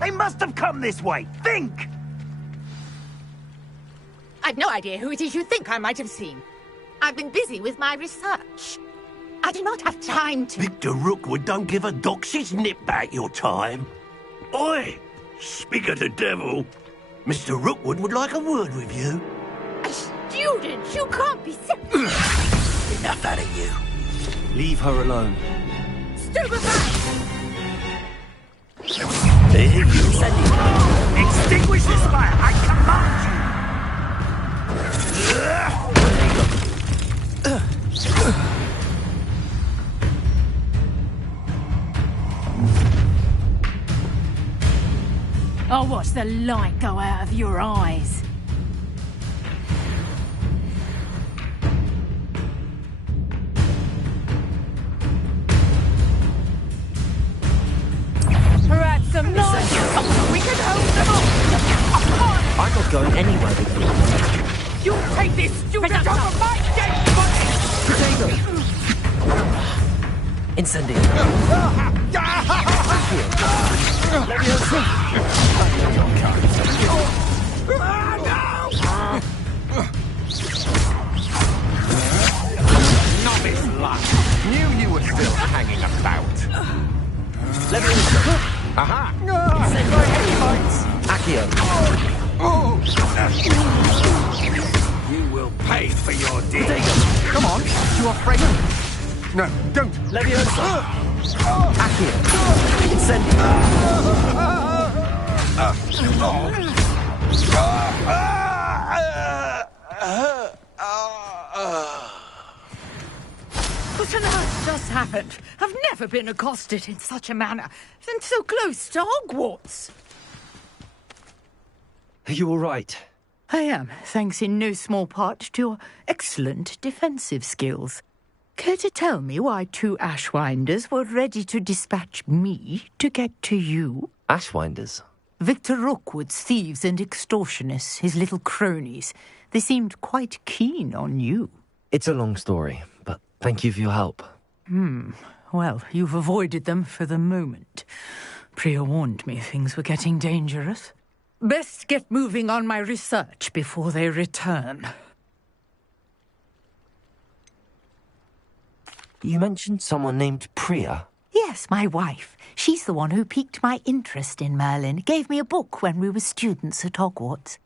They must have come this way. Think! I've no idea who it is you think I might have seen. I've been busy with my research. I do not have time to... Victor Rookwood don't give a doxy's nip back your time. Oi! Speak of the devil. Mr. Rookwood would like a word with you. A student? You can't be sick. Enough out of you. Leave her alone. Stupefy! There you Extinguish this fire! I command I'll watch the light go out of your eyes. Perhaps some nice... We can hold them off! I'm not going anywhere with you. You take this student over my dead body! Incendio. Novice luck. Knew you were still hanging about. Aha! Accio. You will pay for your deeds. Come on, you afraid? No, don't. Leviosa. Accio. Incendio. What on earth just happened? I've never been accosted in such a manner, and so close to Hogwarts. Are you all right? I am, thanks in no small part to your excellent defensive skills. Care to tell me why 2 Ashwinders were ready to dispatch me to get to you? Ashwinders? Victor Rookwood's thieves and extortionists, his little cronies. They seemed quite keen on you. It's a long story, but thank you for your help. Well, you've avoided them for the moment. Priya warned me things were getting dangerous. Best get moving on my research before they return. You mentioned someone named Priya. Yes, my wife. She's the one who piqued my interest in Merlin. Gave me a book when we were students at Hogwarts.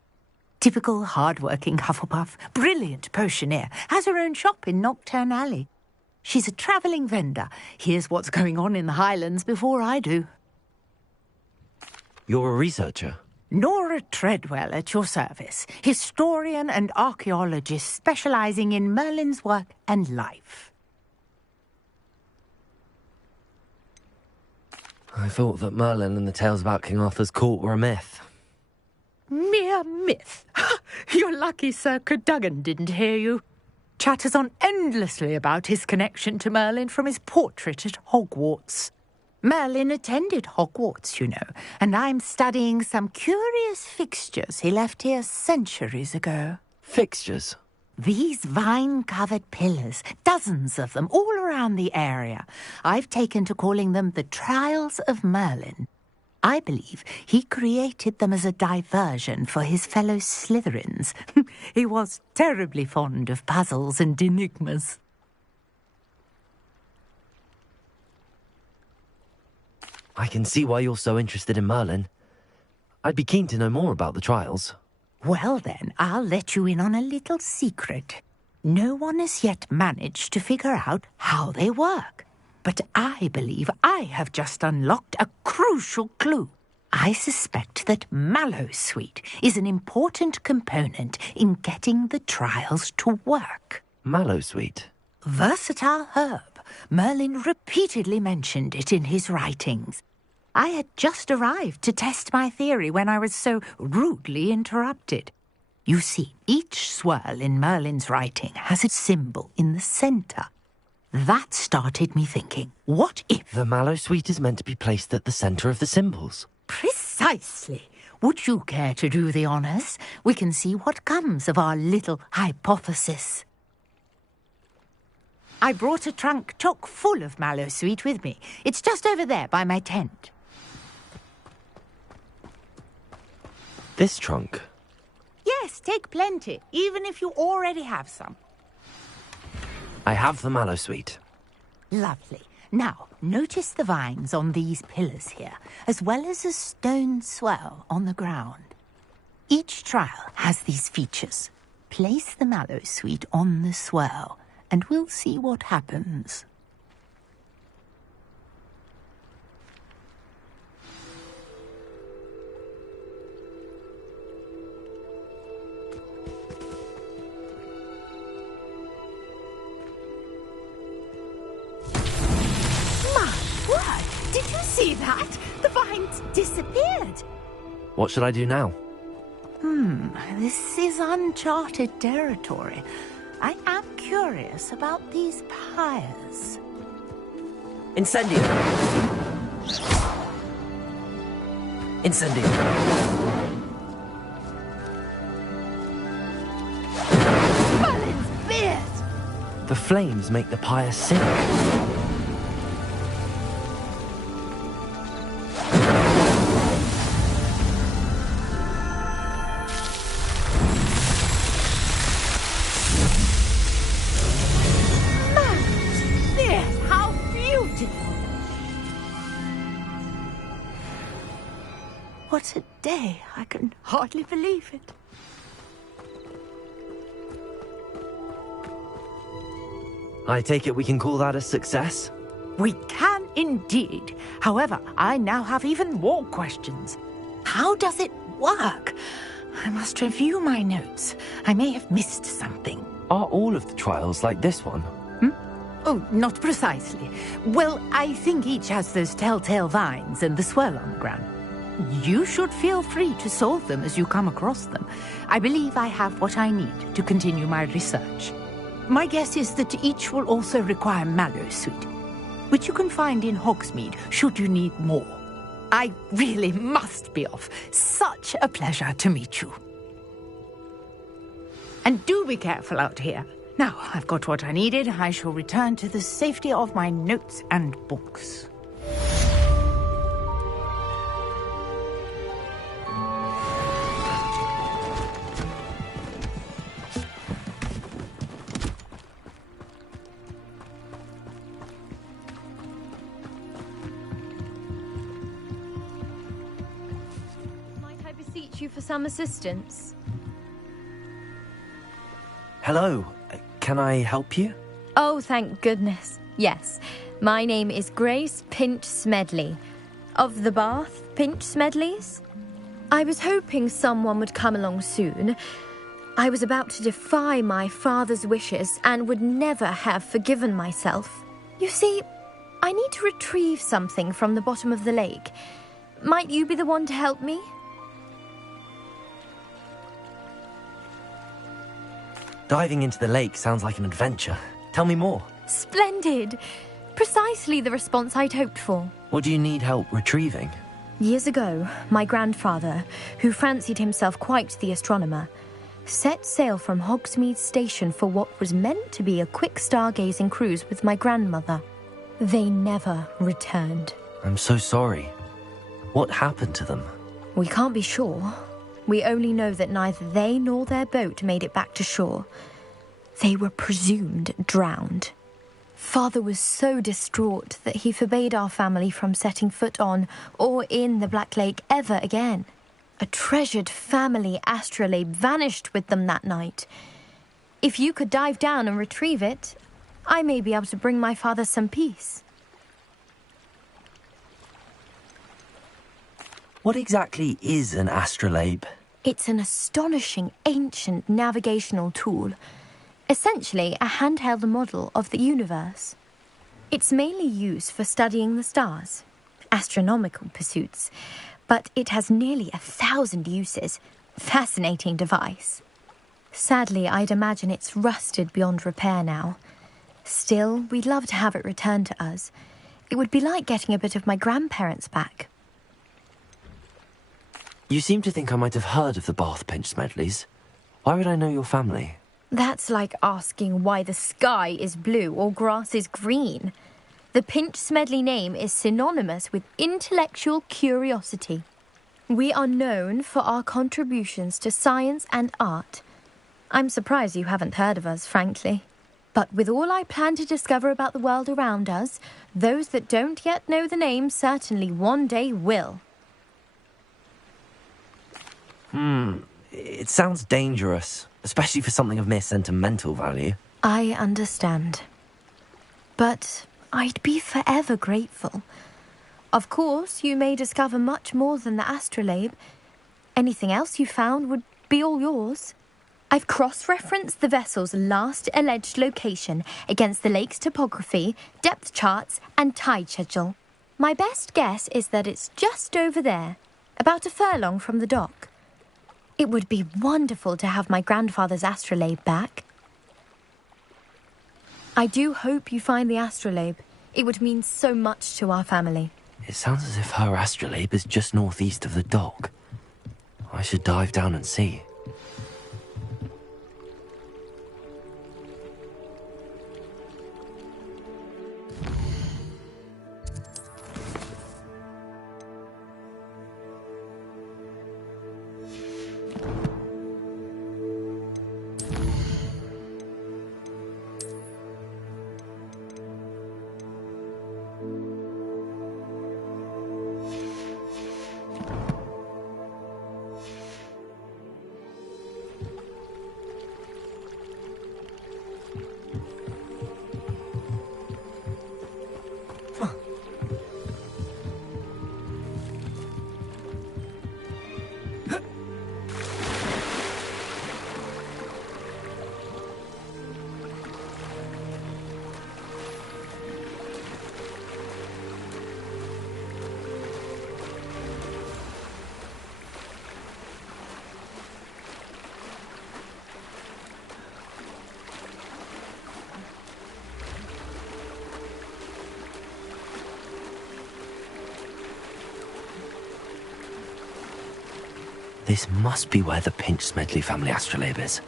Typical hard-working Hufflepuff, brilliant potioneer, has her own shop in Nocturne Alley. She's a travelling vendor. Hears what's going on in the Highlands before I do. You're a researcher? Nora Treadwell at your service, historian and archaeologist specialising in Merlin's work and life. I thought that Merlin and the tales about King Arthur's court were a myth. Mere myth. You're lucky Sir Cadogan didn't hear you. Chatters on endlessly about his connection to Merlin from his portrait at Hogwarts. Merlin attended Hogwarts, you know, and I'm studying some curious fixtures he left here centuries ago. Fixtures? These vine-covered pillars, dozens of them, all around the area. I've taken to calling them the Trials of Merlin. I believe he created them as a diversion for his fellow Slytherins. He was terribly fond of puzzles and enigmas. I can see why you're so interested in Merlin. I'd be keen to know more about the trials. Well then, I'll let you in on a little secret. No one has yet managed to figure out how they work. But I believe I have just unlocked a crucial clue. I suspect that Mallowsweet is an important component in getting the trials to work. Mallowsweet? Versatile herb. Merlin repeatedly mentioned it in his writings. I had just arrived to test my theory when I was so rudely interrupted. You see, each swirl in Merlin's writing has a symbol in the centre. That started me thinking, what if... The Mallowsweet is meant to be placed at the centre of the symbols. Precisely. Would you care to do the honours? We can see what comes of our little hypothesis. I brought a trunk chock full of Mallowsweet with me. It's just over there by my tent. This trunk? Yes, take plenty, even if you already have some. I have the mallow sweet. Lovely. Now, notice the vines on these pillars here, as well as a stone swell on the ground. Each trial has these features. Place the mallow sweet on the swell, and we'll see what happens. Did you see that? The vines disappeared. What should I do now? This is uncharted territory. I am curious about these pyres. Incendio! Incendio! Merlin's beard! The flames make the pyre sink. What a day. I can hardly believe it. I take it we can call that a success? We can indeed. However, I now have even more questions. How does it work? I must review my notes. I may have missed something. Are all of the trials like this one? Oh, not precisely. Well, I think each has those telltale vines and the swirl on the ground. You should feel free to solve them as you come across them. I believe I have what I need to continue my research. My guess is that each will also require mallow sweet, which you can find in Hogsmeade should you need more. I really must be off. Such a pleasure to meet you. And do be careful out here. Now, I've got what I needed. I shall return to the safety of my notes and books. You for some assistance? Hello. Can I help you? Oh, thank goodness. Yes. My name is Grace Pinch Smedley. Of the Bath Pinch Smedleys? I was hoping someone would come along soon. I was about to defy my father's wishes and would never have forgiven myself. You see, I need to retrieve something from the bottom of the lake. Might you be the one to help me? Diving into the lake sounds like an adventure. Tell me more. Splendid! Precisely the response I'd hoped for. What do you need help retrieving? Years ago, my grandfather, who fancied himself quite the astronomer, set sail from Hogsmeade Station for what was meant to be a quick stargazing cruise with my grandmother. They never returned. I'm so sorry. What happened to them? We can't be sure. We only know that neither they nor their boat made it back to shore. They were presumed drowned. Father was so distraught that he forbade our family from setting foot on or in the Black Lake ever again. A treasured family astrolabe vanished with them that night. If you could dive down and retrieve it, I may be able to bring my father some peace. What exactly is an astrolabe? It's an astonishing ancient navigational tool. Essentially a handheld model of the universe. It's mainly used for studying the stars, astronomical pursuits, but it has nearly 1,000 uses. Fascinating device. Sadly, I'd imagine it's rusted beyond repair now. Still, we'd love to have it returned to us. It would be like getting a bit of my grandparents back. You seem to think I might have heard of the Bath Pinch Smedleys. Why would I know your family? That's like asking why the sky is blue or grass is green. The Pinch Smedley name is synonymous with intellectual curiosity. We are known for our contributions to science and art. I'm surprised you haven't heard of us, frankly. But with all I plan to discover about the world around us, those that don't yet know the name certainly one day will. It sounds dangerous, especially for something of mere sentimental value. I understand. But I'd be forever grateful. Of course, you may discover much more than the astrolabe. Anything else you found would be all yours. I've cross-referenced the vessel's last alleged location against the lake's topography, depth charts, and tide schedule. My best guess is that it's just over there, about a furlong from the dock. It would be wonderful to have my grandfather's astrolabe back. I do hope you find the astrolabe. It would mean so much to our family. It sounds as if her astrolabe is just northeast of the dock. I should dive down and see. This must be where the Pinch-Smedley family astrolabe is.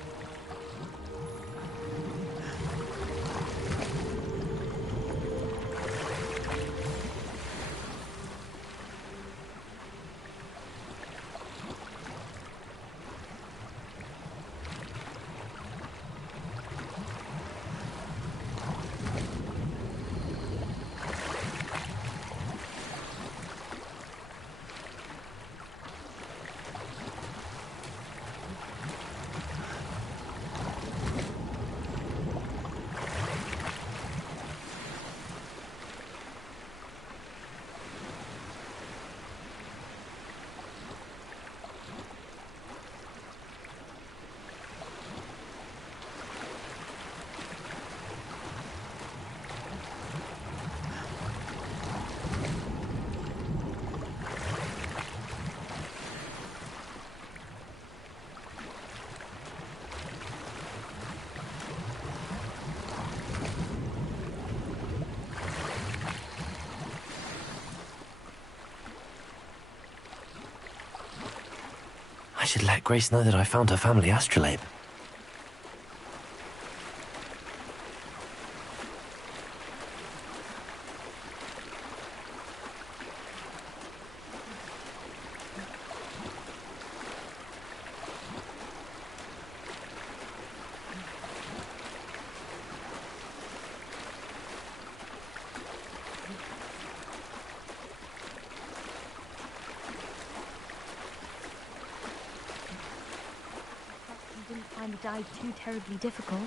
I should let Grace know that I found her family astrolabe. Find the dive too terribly difficult.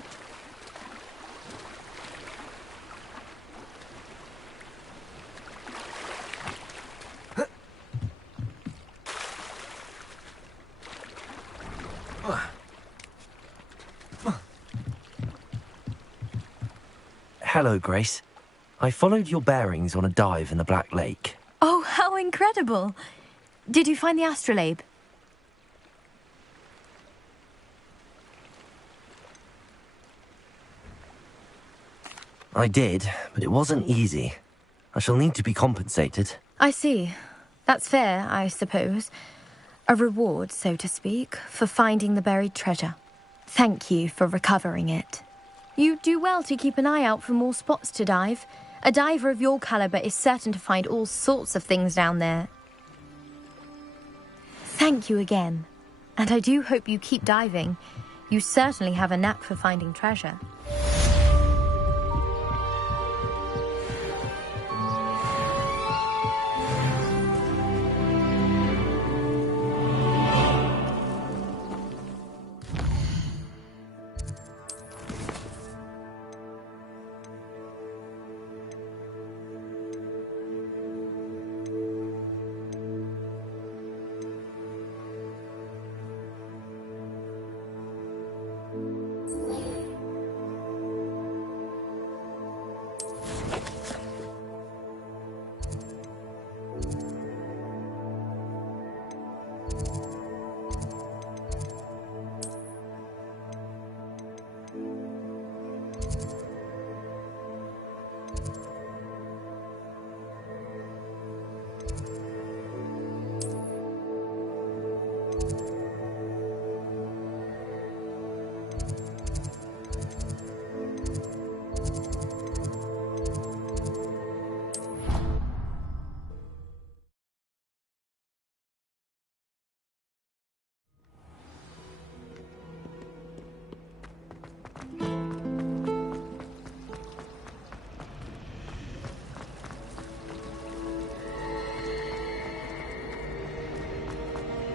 Hello, Grace. I followed your bearings on a dive in the Black Lake. Oh, how incredible! Did you find the astrolabe? I did, but it wasn't easy. I shall need to be compensated. I see. That's fair, I suppose. A reward, so to speak, for finding the buried treasure. Thank you for recovering it. You do well to keep an eye out for more spots to dive. A diver of your caliber is certain to find all sorts of things down there. Thank you again. And I do hope you keep diving. You certainly have a knack for finding treasure.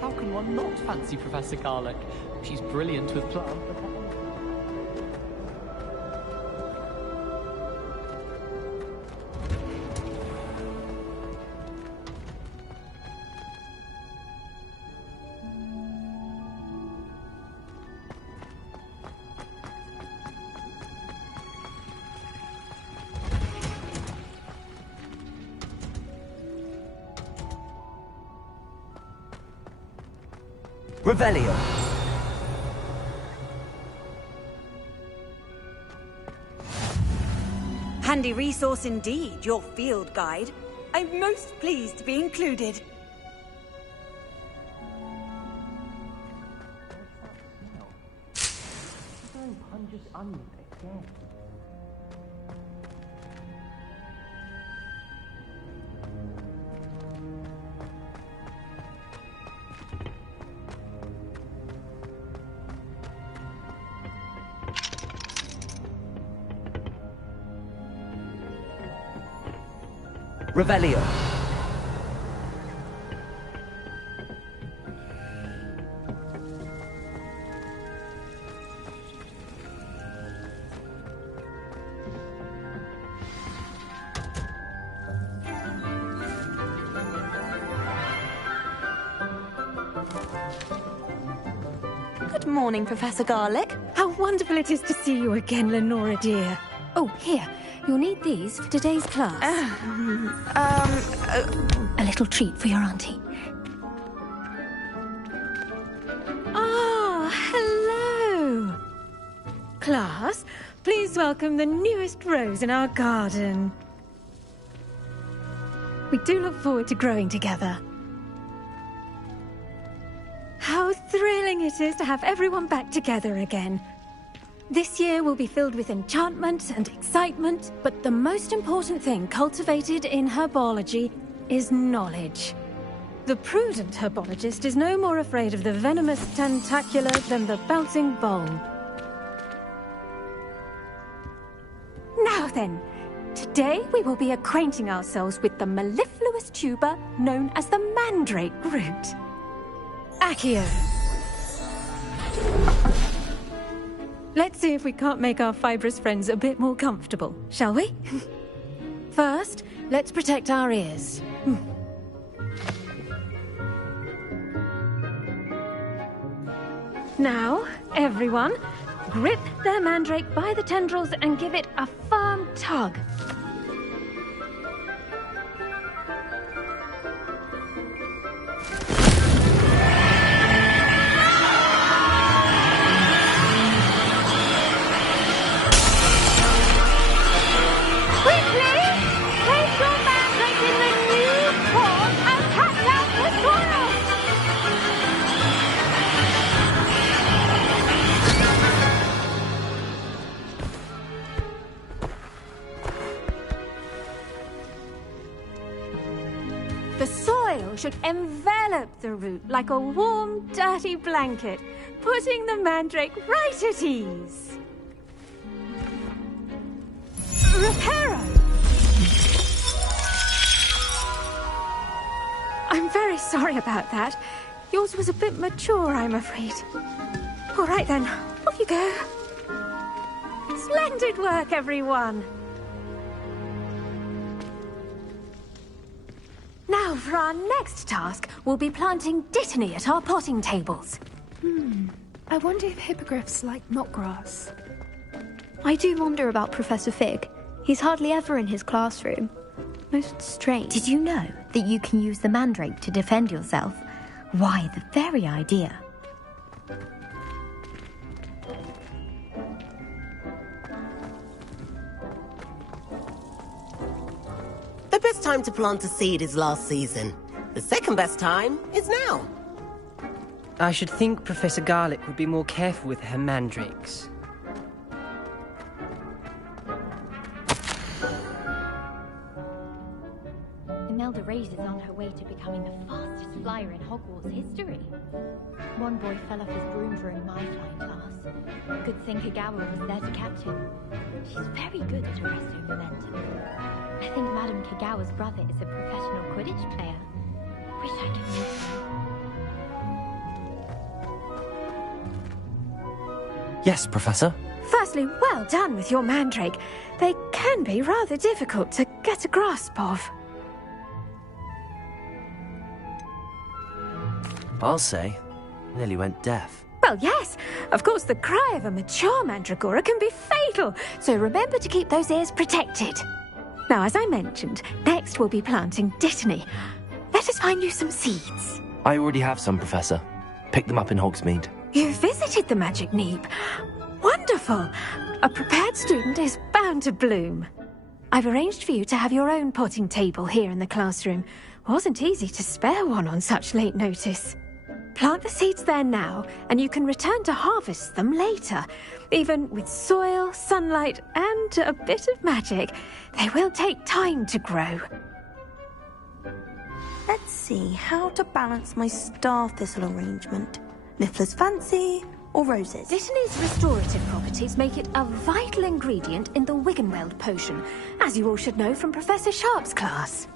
How can one not fancy Professor Garlick? She's brilliant with plants. Revelio. Handy resource indeed, your field guide. I'm most pleased to be included. Punches onion again. Revelio. Good morning, Professor Garlick. How wonderful it is to see you again, Lenora dear. Oh, here. You'll need these for today's class. A little treat for your auntie. Ah, hello. Class, please welcome the newest rose in our garden. We do look forward to growing together. How thrilling it is to have everyone back together again. This year will be filled with enchantment and excitement, but the most important thing cultivated in herbology is knowledge. The prudent herbologist is no more afraid of the venomous tentacula than the bouncing vole. Now then, today we will be acquainting ourselves with the mellifluous tuber known as the mandrake root. Accio. Let's see if we can't make our fibrous friends a bit more comfortable, shall we? First, let's protect our ears. Now, everyone, grip their mandrake by the tendrils and give it a firm tug. The soil should envelop the root like a warm, dirty blanket, putting the mandrake right at ease. Reparo! I'm very sorry about that. Yours was a bit mature, I'm afraid. All right then, off you go. Splendid work, everyone. Now, for our next task, we'll be planting dittany at our potting tables. I wonder if hippogriffs like knotgrass. I do wonder about Professor Fig. He's hardly ever in his classroom. Most strange. Did you know that you can use the mandrake to defend yourself? Why, the very idea. The best time to plant a seed is last season. The second best time is now. I should think Professor Garlick would be more careful with her mandrakes. Imelda Reyes is on her way to becoming the fastest flyer in Hogwarts history. One boy fell off his broom during my flying class. Good thing Kagawa was there to catch him. She's very good at arresting momentum. I think Madam Kagawa's brother is a professional Quidditch player. Wish I could meet him. Yes, Professor. Firstly, well done with your mandrake. They can be rather difficult to get a grasp of. I'll say, nearly went deaf. Well, yes. Of course, the cry of a mature mandragora can be fatal, so remember to keep those ears protected. Now, as I mentioned, next we'll be planting dittany. Let us find you some seeds. I already have some, Professor. Picked them up in Hogsmeade. You visited the Magic Neep. Wonderful. A prepared student is bound to bloom. I've arranged for you to have your own potting table here in the classroom. Wasn't easy to spare one on such late notice. Plant the seeds there now, and you can return to harvest them later. Even with soil, sunlight, and a bit of magic, they will take time to grow. Let's see how to balance my star thistle arrangement. Niffler's Fancy or roses? Dittany's restorative properties make it a vital ingredient in the Wiggenweld potion, as you all should know from Professor Sharp's class.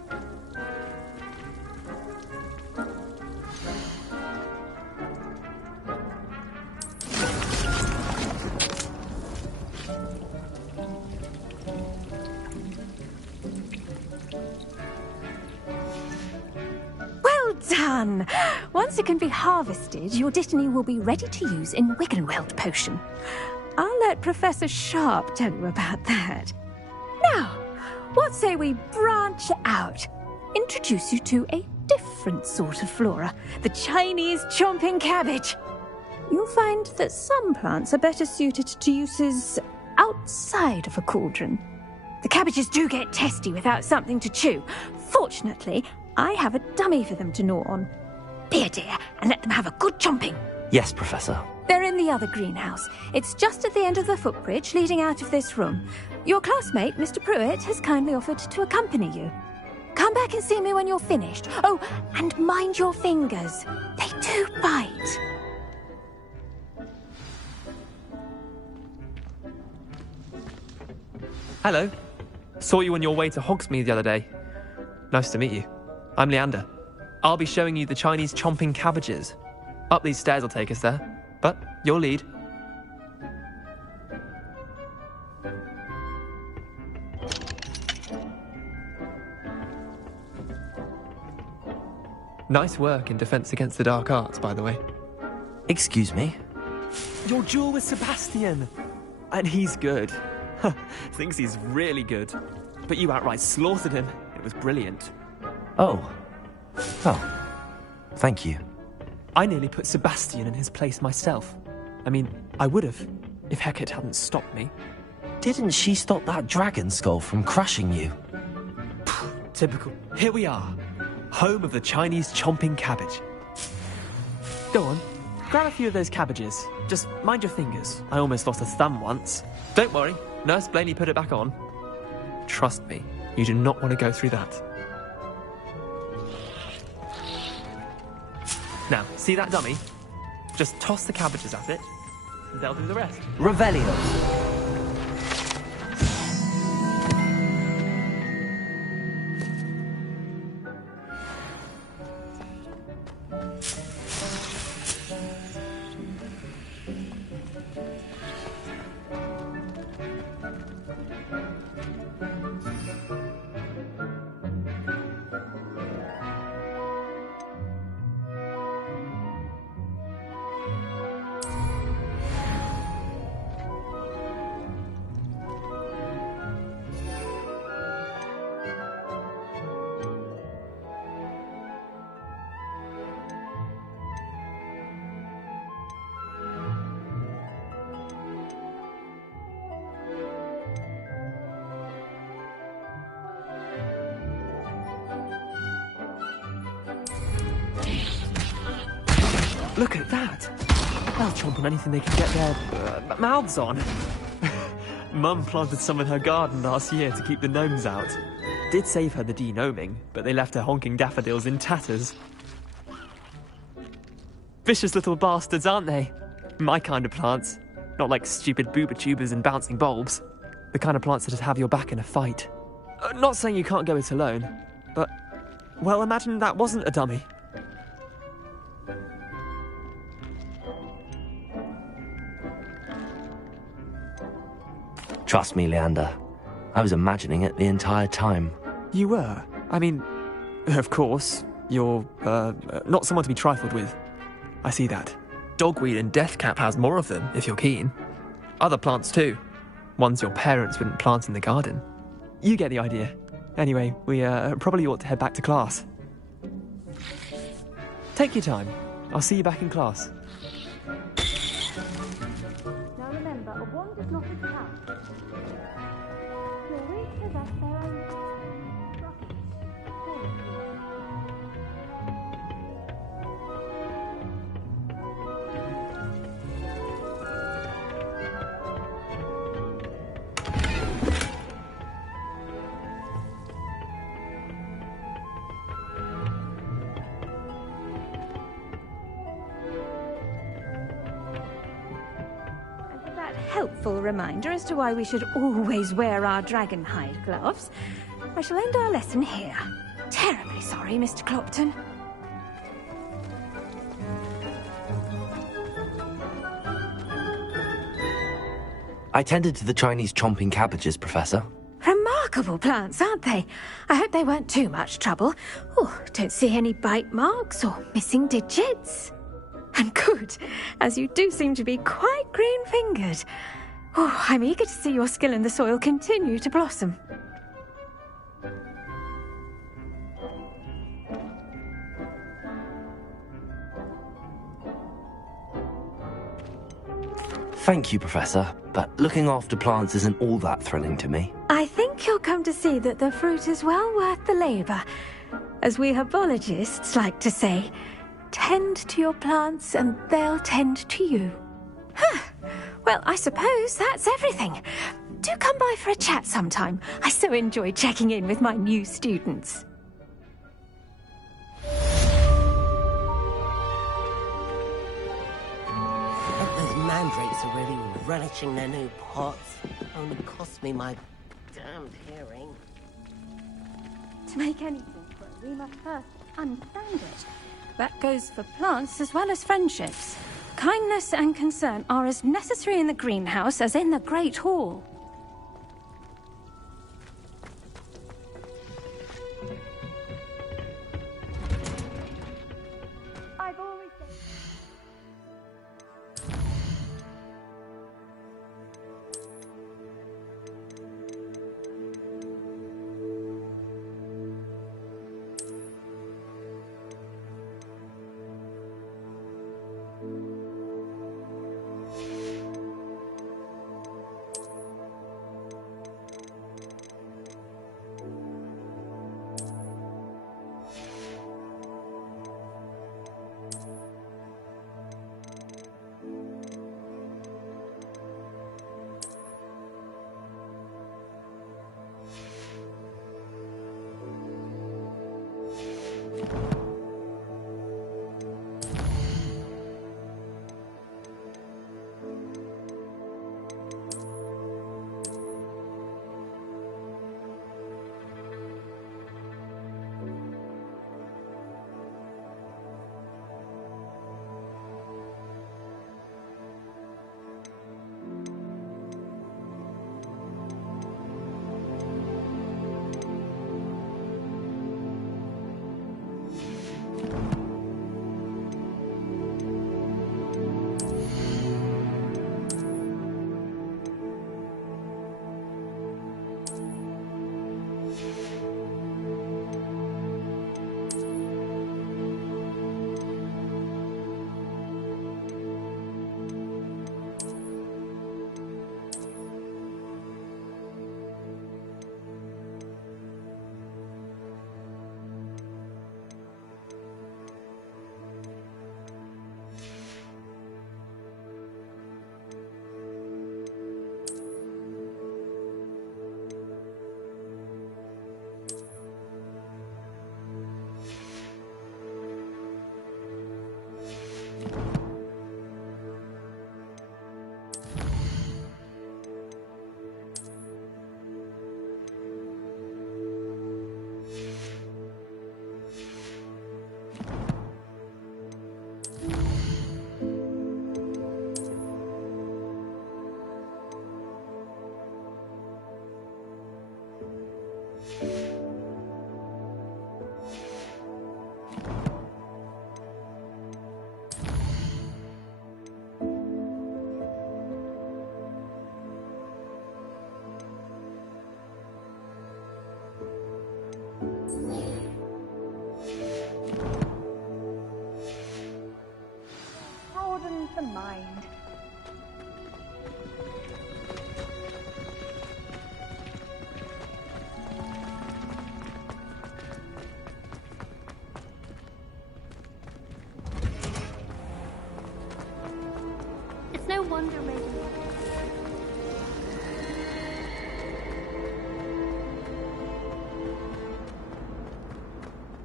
Done! Once it can be harvested, your dittany will be ready to use in Wiggenweld potion. I'll let Professor Sharp tell you about that. Now, what say we branch out? Introduce you to a different sort of flora, the Chinese chomping cabbage. You'll find that some plants are better suited to uses outside of a cauldron. The cabbages do get testy without something to chew. Fortunately, I have a dummy for them to gnaw on. Be a dear and let them have a good chomping. Yes, Professor. They're in the other greenhouse. It's just at the end of the footbridge leading out of this room. Your classmate, Mr. Pruitt, has kindly offered to accompany you. Come back and see me when you're finished. Oh, and mind your fingers. They do bite. Hello. Saw you on your way to Hogsmeade the other day. Nice to meet you. I'm Leander. I'll be showing you the Chinese chomping cabbages. Up these stairs will take us there, but your lead. Nice work in Defense Against the Dark Arts, by the way. Excuse me? Your duel with Sebastian! And he's good. Thinks he's really good. But you outright slaughtered him. It was brilliant. Oh. Oh. Thank you. I nearly put Sebastian in his place myself. I mean, I would have, if Hecate hadn't stopped me. Didn't she stop that dragon skull from crushing you? Typical. Here we are. Home of the Chinese chomping cabbage. Go on. Grab a few of those cabbages. Just mind your fingers. I almost lost a thumb once. Don't worry. Nurse Blaney put it back on. Trust me, you do not want to go through that. Now, see that dummy? Just toss the cabbages at it, and they'll do the rest. Revelio. Look at that! They'll chomp on anything they can get their mouths on. Mum planted some in her garden last year to keep the gnomes out. Did save her the de-gnoming, but they left her honking daffodils in tatters. Vicious little bastards, aren't they? My kind of plants. Not like stupid booba tubers and bouncing bulbs. The kind of plants that just have your back in a fight. Not saying you can't go it alone, but... well, imagine that wasn't a dummy. Trust me, Leander. I was imagining it the entire time. You were? I mean, of course, you're, not someone to be trifled with. I see that. Dogweed and deathcap has more of them, if you're keen. Other plants too. Ones your parents wouldn't plant in the garden. You get the idea. Anyway, we, probably ought to head back to class. Take your time. I'll see you back in class. Now remember, a wand is not a trap. Your reach is at their own. Helpful reminder as to why we should always wear our dragonhide gloves. I shall end our lesson here. Terribly sorry, Mr. Clopton. I tended to the Chinese chomping cabbages, Professor. Remarkable plants, aren't they? I hope they weren't too much trouble. Oh, don't see any bite marks or missing digits. And good, as you do seem to be quite green-fingered. Oh, I'm eager to see your skill in the soil continue to blossom. Thank you, Professor, but looking after plants isn't all that thrilling to me. I think you'll come to see that the fruit is well worth the labour. As we herbologists like to say, tend to your plants and they'll tend to you. Huh. Well, I suppose that's everything. Do come by for a chat sometime. I so enjoy checking in with my new students. Those mandrakes are really relishing their new pots. Only cost me my damned hearing. To make anything grow, we must first understand it. That goes for plants as well as friendships. Kindness and concern are as necessary in the greenhouse as in the Great Hall. I've always said...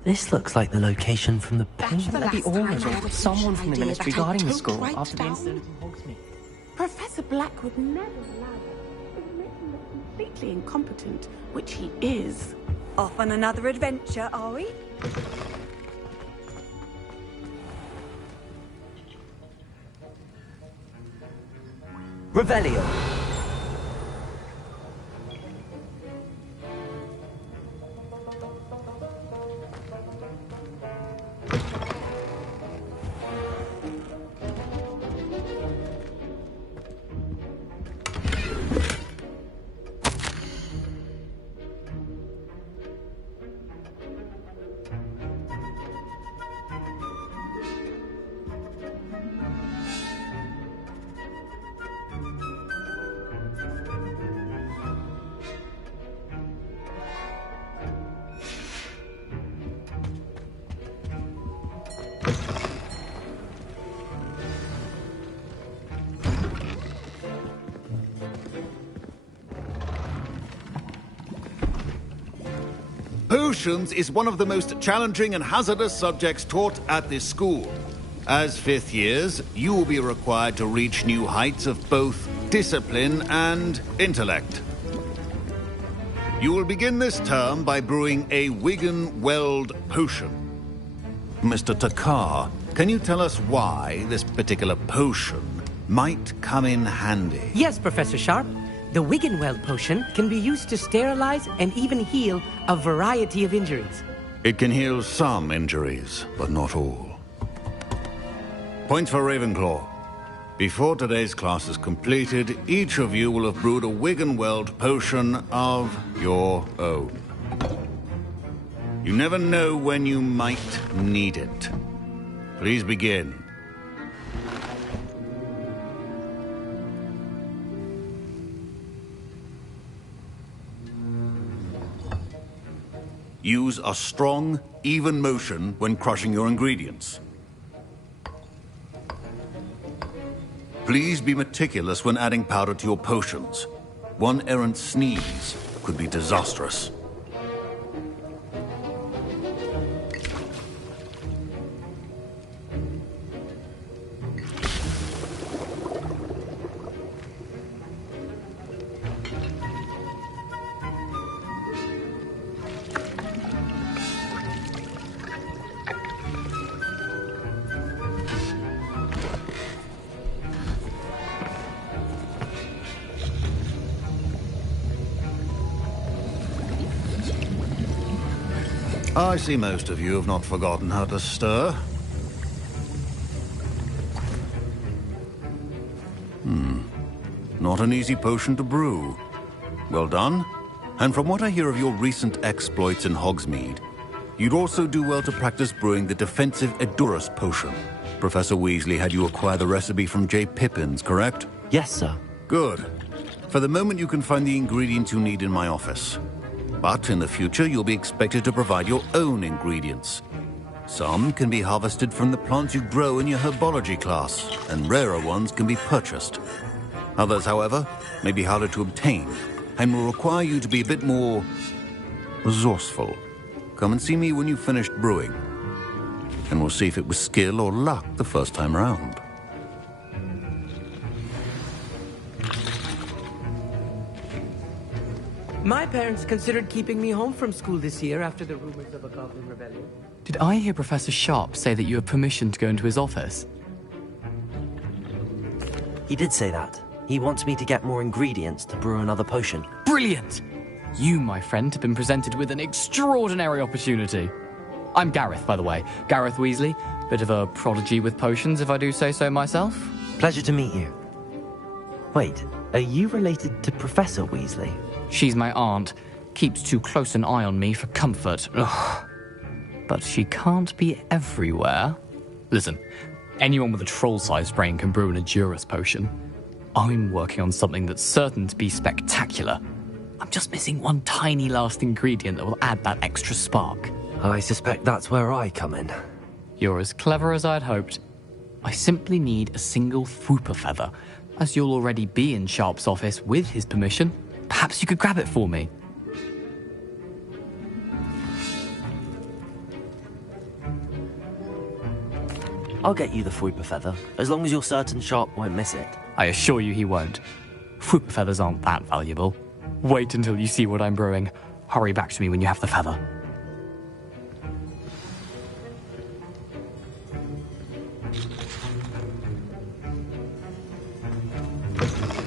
This looks like the location from the painting. That'd be all someone from the Ministry guarding the school after the incident in Hogsmeade. Professor Black would never allow that. It would make him look completely incompetent, which he is. Off on another adventure, are we? Revelio. Potions is one of the most challenging and hazardous subjects taught at this school. As fifth years, you will be required to reach new heights of both discipline and intellect. You will begin this term by brewing a Wigan-Weld potion. Mr. Takar, can you tell us why this particular potion might come in handy? Yes, Professor Sharp. The Wigan-Weld potion can be used to sterilize and even heal a variety of injuries. It can heal some injuries, but not all. Point for Ravenclaw. Before today's class is completed, each of you will have brewed a Wigan-Weld potion of your own. You never know when you might need it. Please begin. Use a strong, even motion when crushing your ingredients. Please be meticulous when adding powder to your potions. One errant sneeze could be disastrous. I see most of you have not forgotten how to stir. Not an easy potion to brew. Well done. And from what I hear of your recent exploits in Hogsmeade, you'd also do well to practice brewing the defensive Edurus potion. Professor Weasley had you acquire the recipe from J. Pippins, correct? Yes, sir. Good. For the moment, you can find the ingredients you need in my office. But in the future, you'll be expected to provide your own ingredients. Some can be harvested from the plants you grow in your Herbology class, and rarer ones can be purchased. Others, however, may be harder to obtain, and will require you to be a bit more resourceful. Come and see me when you've finished brewing, and we'll see if it was skill or luck the first time round. My parents considered keeping me home from school this year after the rumors of a goblin rebellion. Did I hear Professor Sharp say that you have permission to go into his office? He did say that. He wants me to get more ingredients to brew another potion. Brilliant! You, my friend, have been presented with an extraordinary opportunity. I'm Gareth, by the way. Gareth Weasley. Bit of a prodigy with potions, if I do say so myself. Pleasure to meet you. Wait, are you related to Professor Weasley? She's my aunt. Keeps too close an eye on me for comfort. Ugh. But she can't be everywhere. Listen, anyone with a troll-sized brain can brew an Edurus potion. I'm working on something that's certain to be spectacular. I'm just missing one tiny last ingredient that will add that extra spark. I suspect that's where I come in. You're as clever as I'd hoped. I simply need a single Fwooper feather. As you'll already be in Sharp's office with his permission, perhaps you could grab it for me. I'll get you the Fwooper feather, as long as you're certain Sharp won't miss it. I assure you he won't. Fwooper feathers aren't that valuable. Wait until you see what I'm brewing. Hurry back to me when you have the feather.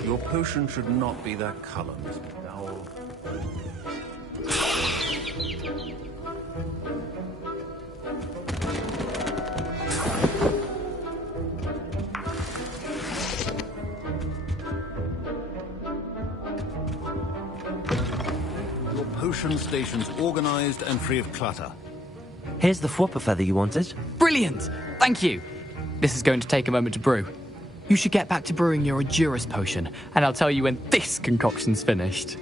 Your potion should not be that color, Mr. Dowell. Your potion station's organized and free of clutter. Here's the Fwooper feather you wanted. Brilliant! Thank you! This is going to take a moment to brew. You should get back to brewing your Edurus potion, and I'll tell you when this concoction's finished.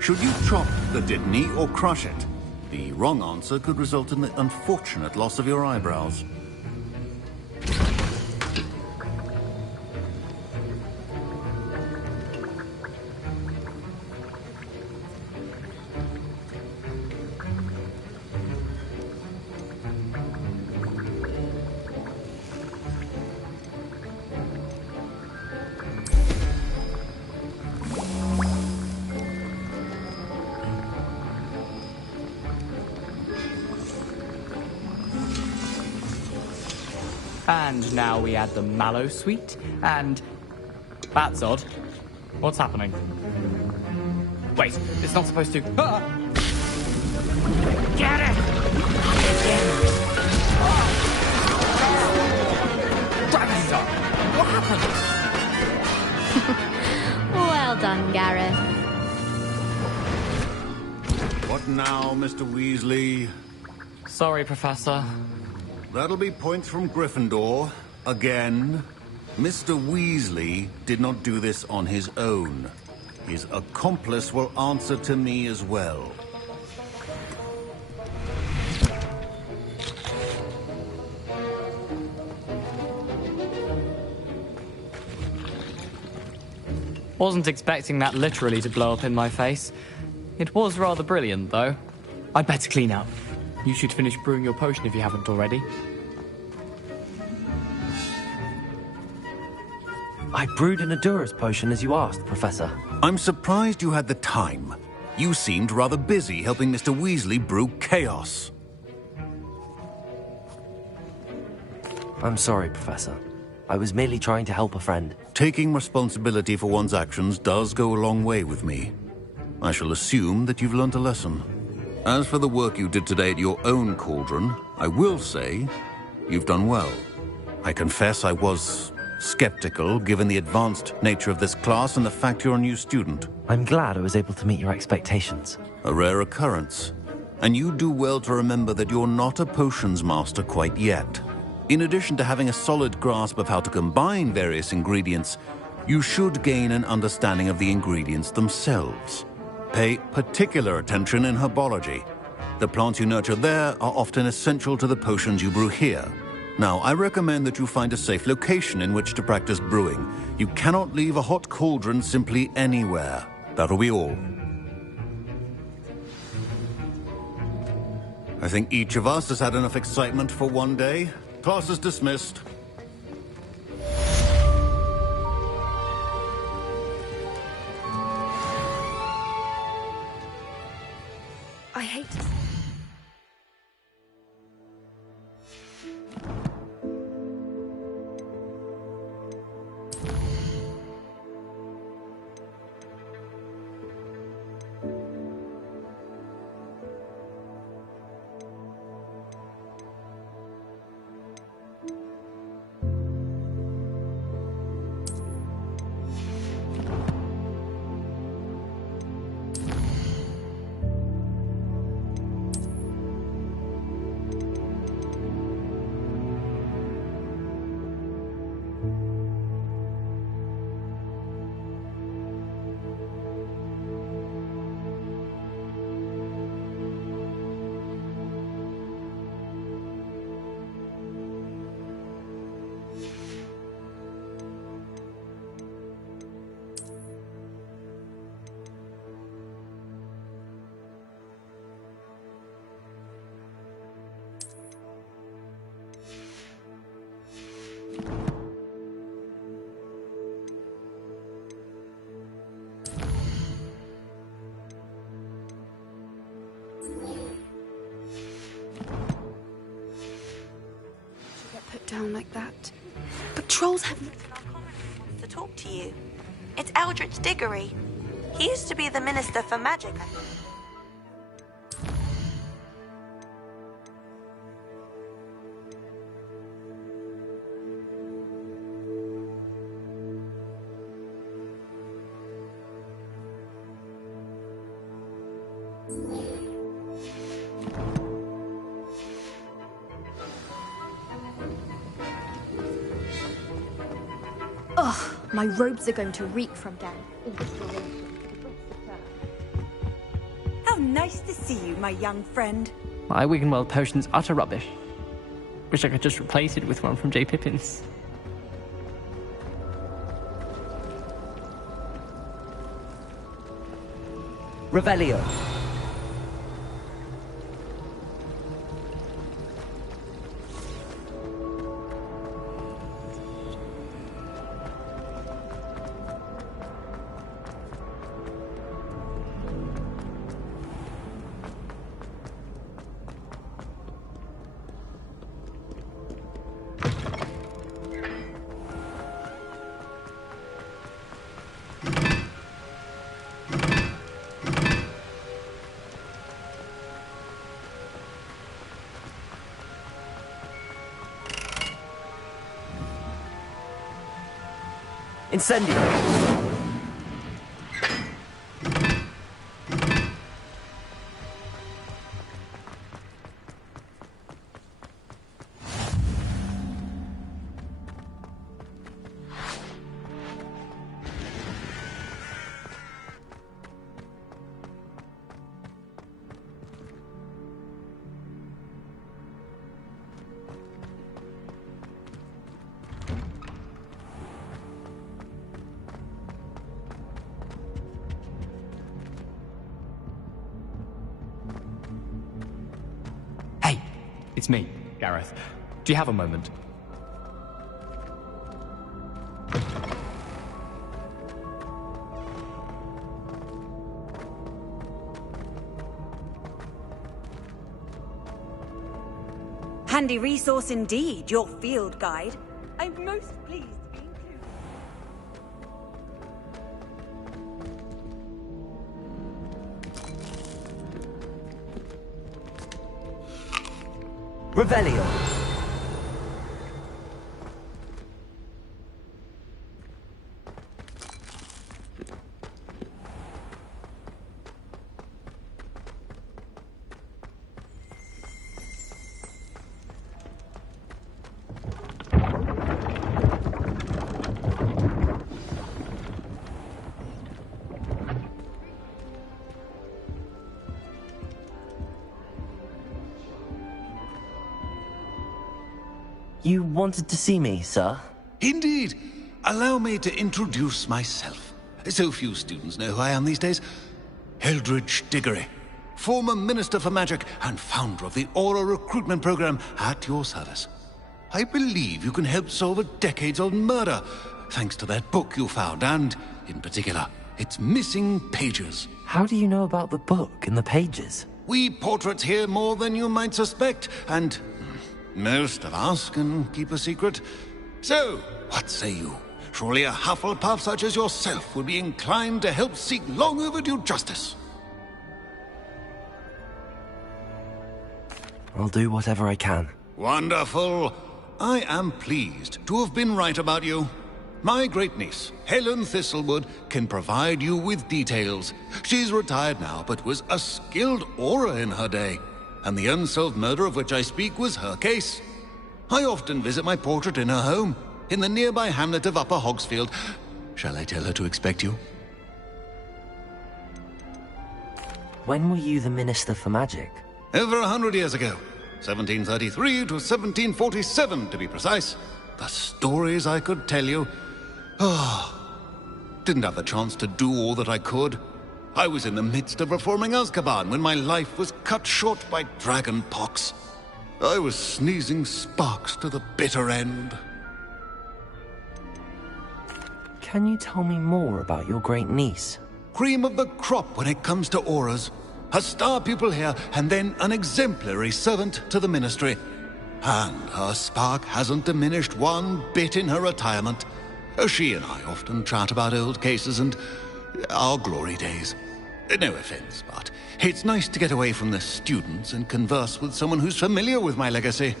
Should you chop the Didney or crush it? The wrong answer could result in the unfortunate loss of your eyebrows. And now we add the mallow sweet, and... That's odd. What's happening? Wait, it's not supposed to... Ah! Get it! Dragon's What happened? Well done, Gareth. What now, Mr. Weasley? Sorry, Professor. That'll be points from Gryffindor. Again. Mr. Weasley did not do this on his own. His accomplice will answer to me as well. Wasn't expecting that literally to blow up in my face. It was rather brilliant, though. I'd better clean up. You should finish brewing your potion if you haven't already. I brewed an Edurus potion as you asked, Professor. I'm surprised you had the time. You seemed rather busy helping Mr. Weasley brew chaos. I'm sorry, Professor. I was merely trying to help a friend. Taking responsibility for one's actions does go a long way with me. I shall assume that you've learnt a lesson. As for the work you did today at your own cauldron, I will say you've done well. I confess I was skeptical, given the advanced nature of this class and the fact you're a new student. I'm glad I was able to meet your expectations. A rare occurrence. And you do well to remember that you're not a potions master quite yet. In addition to having a solid grasp of how to combine various ingredients, you should gain an understanding of the ingredients themselves. Pay particular attention in Herbology. The plants you nurture there are often essential to the potions you brew here. Now, I recommend that you find a safe location in which to practice brewing. You cannot leave a hot cauldron simply anywhere. That'll be all. I think each of us has had enough excitement for one day. Class is dismissed. I hate to... down like that. But trolls have to talk to you. It's Eldritch Diggory. He used to be the Minister for Magic. Ugh, my robes are going to reek from down. How nice to see you, my young friend. My Wiggenweld potion's utter rubbish. Wish I could just replace it with one from J. Pippin's. Revelio. Incendio. It's me, Gareth. Do you have a moment? Handy resource indeed, your field guide. I'm most pleased to be included. Revelio. You wanted to see me, sir? Indeed. Allow me to introduce myself. So few students know who I am these days. Eldritch Diggory, former Minister for Magic and founder of the Aura Recruitment Program, at your service. I believe you can help solve a decades-old murder, thanks to that book you found, and, in particular, its missing pages. How do you know about the book and the pages? We portraits hear more than you might suspect, and most of us can keep a secret. So, what say you? Surely a Hufflepuff such as yourself would be inclined to help seek long overdue justice. I'll do whatever I can. Wonderful. I am pleased to have been right about you. My great-niece, Helen Thistlewood, can provide you with details. She's retired now, but was a skilled aura in her day. And the unsolved murder of which I speak was her case. I often visit my portrait in her home, in the nearby hamlet of Upper Hogsfield. Shall I tell her to expect you? When were you the Minister for Magic? Over 100 years ago. 1733 to 1747, to be precise. The stories I could tell you. Didn't have the chance to do all that I could. I was in the midst of reforming Azkaban when my life was cut short by dragon pox. I was sneezing sparks to the bitter end. Can you tell me more about your great niece? Cream of the crop when it comes to auras. A star pupil here, and then an exemplary servant to the ministry. And her spark hasn't diminished one bit in her retirement. She and I often chat about old cases and our glory days. No offense, but it's nice to get away from the students and converse with someone who's familiar with my legacy.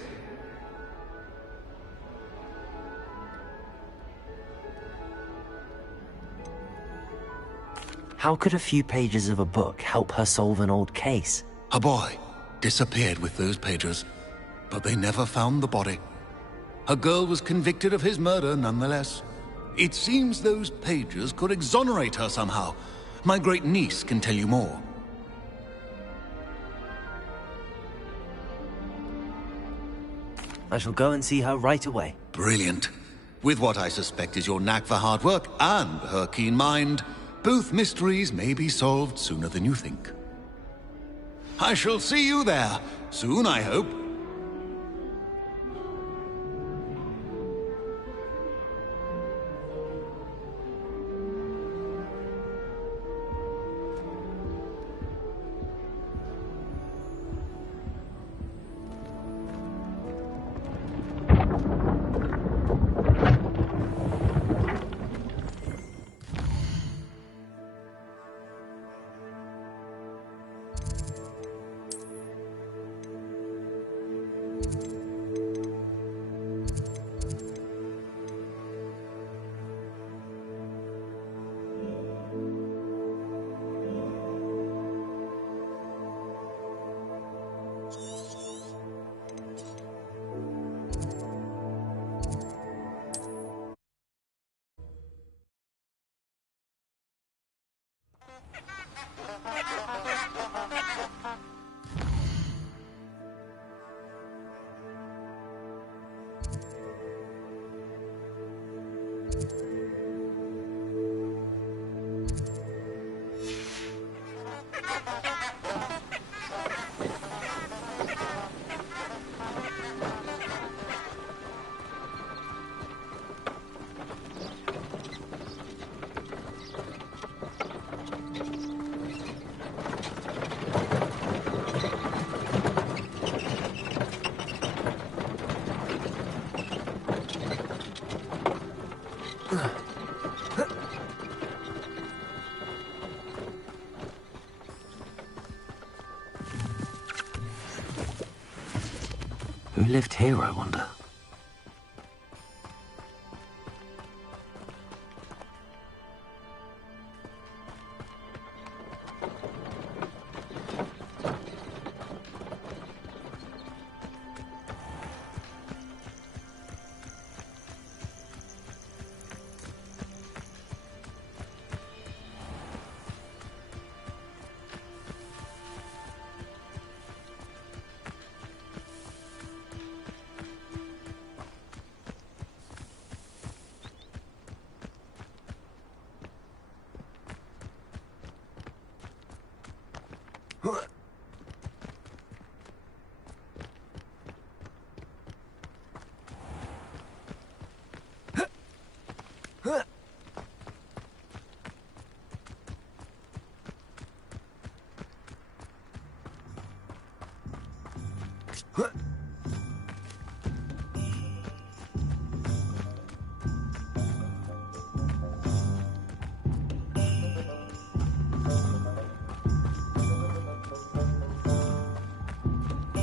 How could a few pages of a book help her solve an old case? A boy disappeared with those pages, but they never found the body. A girl was convicted of his murder nonetheless. It seems those pages could exonerate her somehow. My great niece can tell you more. I shall go and see her right away. Brilliant. With what I suspect is your knack for hard work and her keen mind, both mysteries may be solved sooner than you think. I shall see you there, soon I hope. Who lived here, I wonder?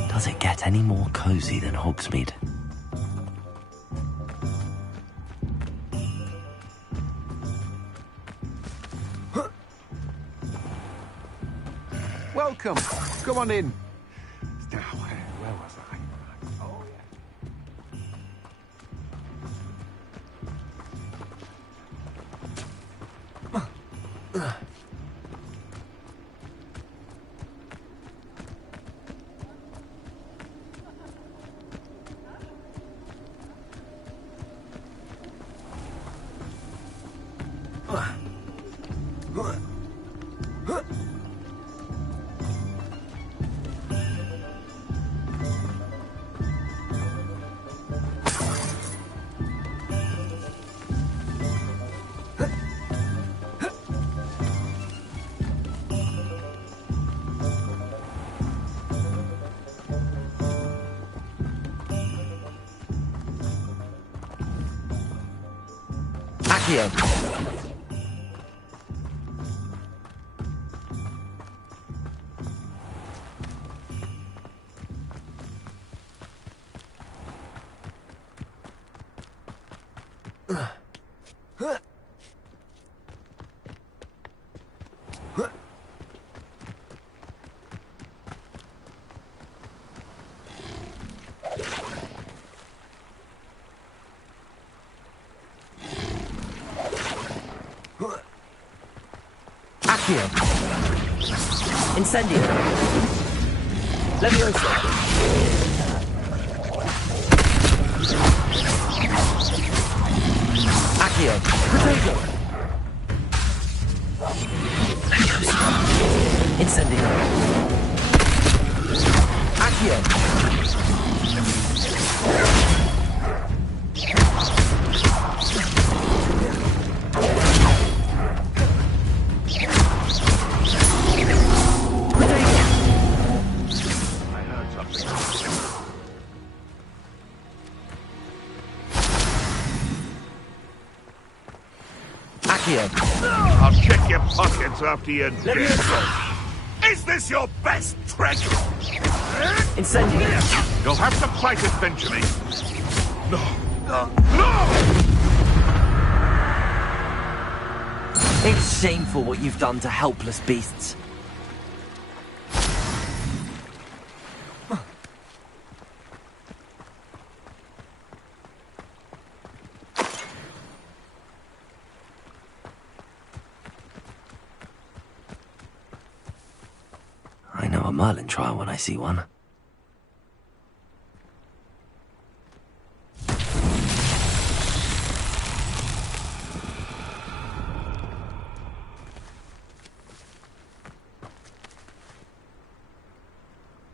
Does it get any more cozy than Hogsmeade? Welcome. Come on in. Now, where was I? Oh, yeah. Accio. Accio. Incendio. Levioso. Accio. Potato. Levioso. Incendio. Accio. I'll check your pockets after you're dead. Is this your best trick? Incendio. You'll have to fight it, Benjamin. No. No! It's shameful what you've done to helpless beasts. I know a Merlin trial when I see one.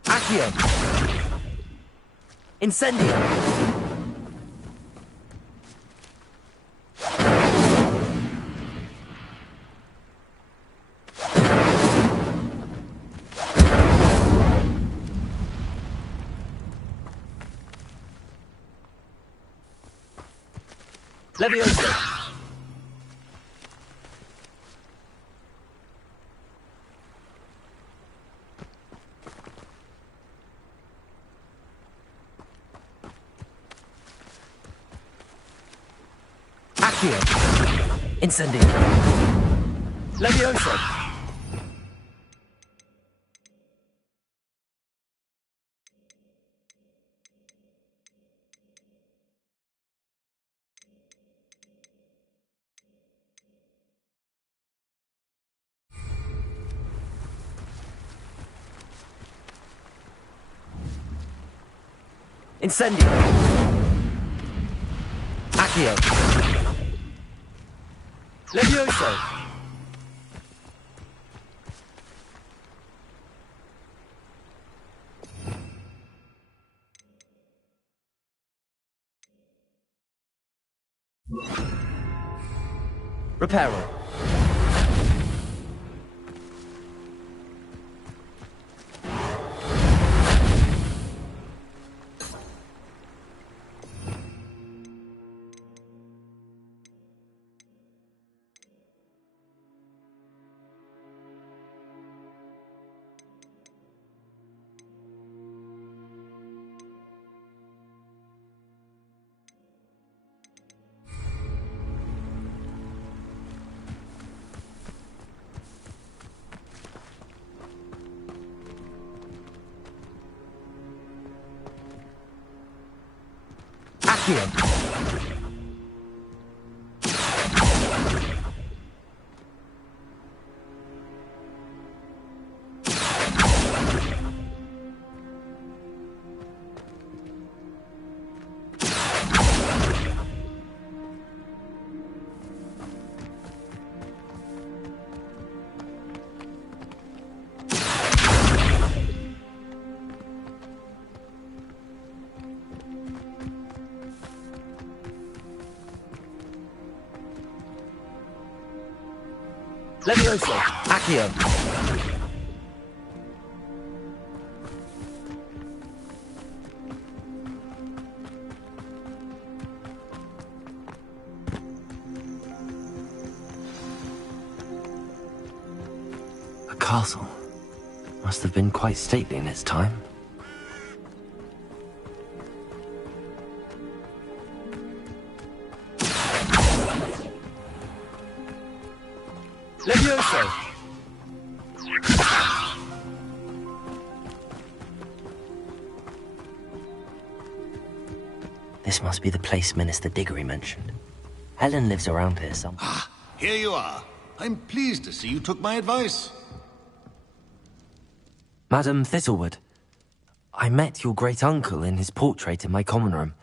Accio. Incendio. Levioso. Accio. Incendio. Levioso. Incendio. Accio. Levioso. Reparo. Accio. Levioso. Accio. castle. Must have been quite stately in its time. Levioso! This must be the place Minister Diggory mentioned. Helen lives around here somewhere. Here you are. I'm pleased to see you took my advice. Madam Thistlewood, I met your great-uncle in his portrait in my common room.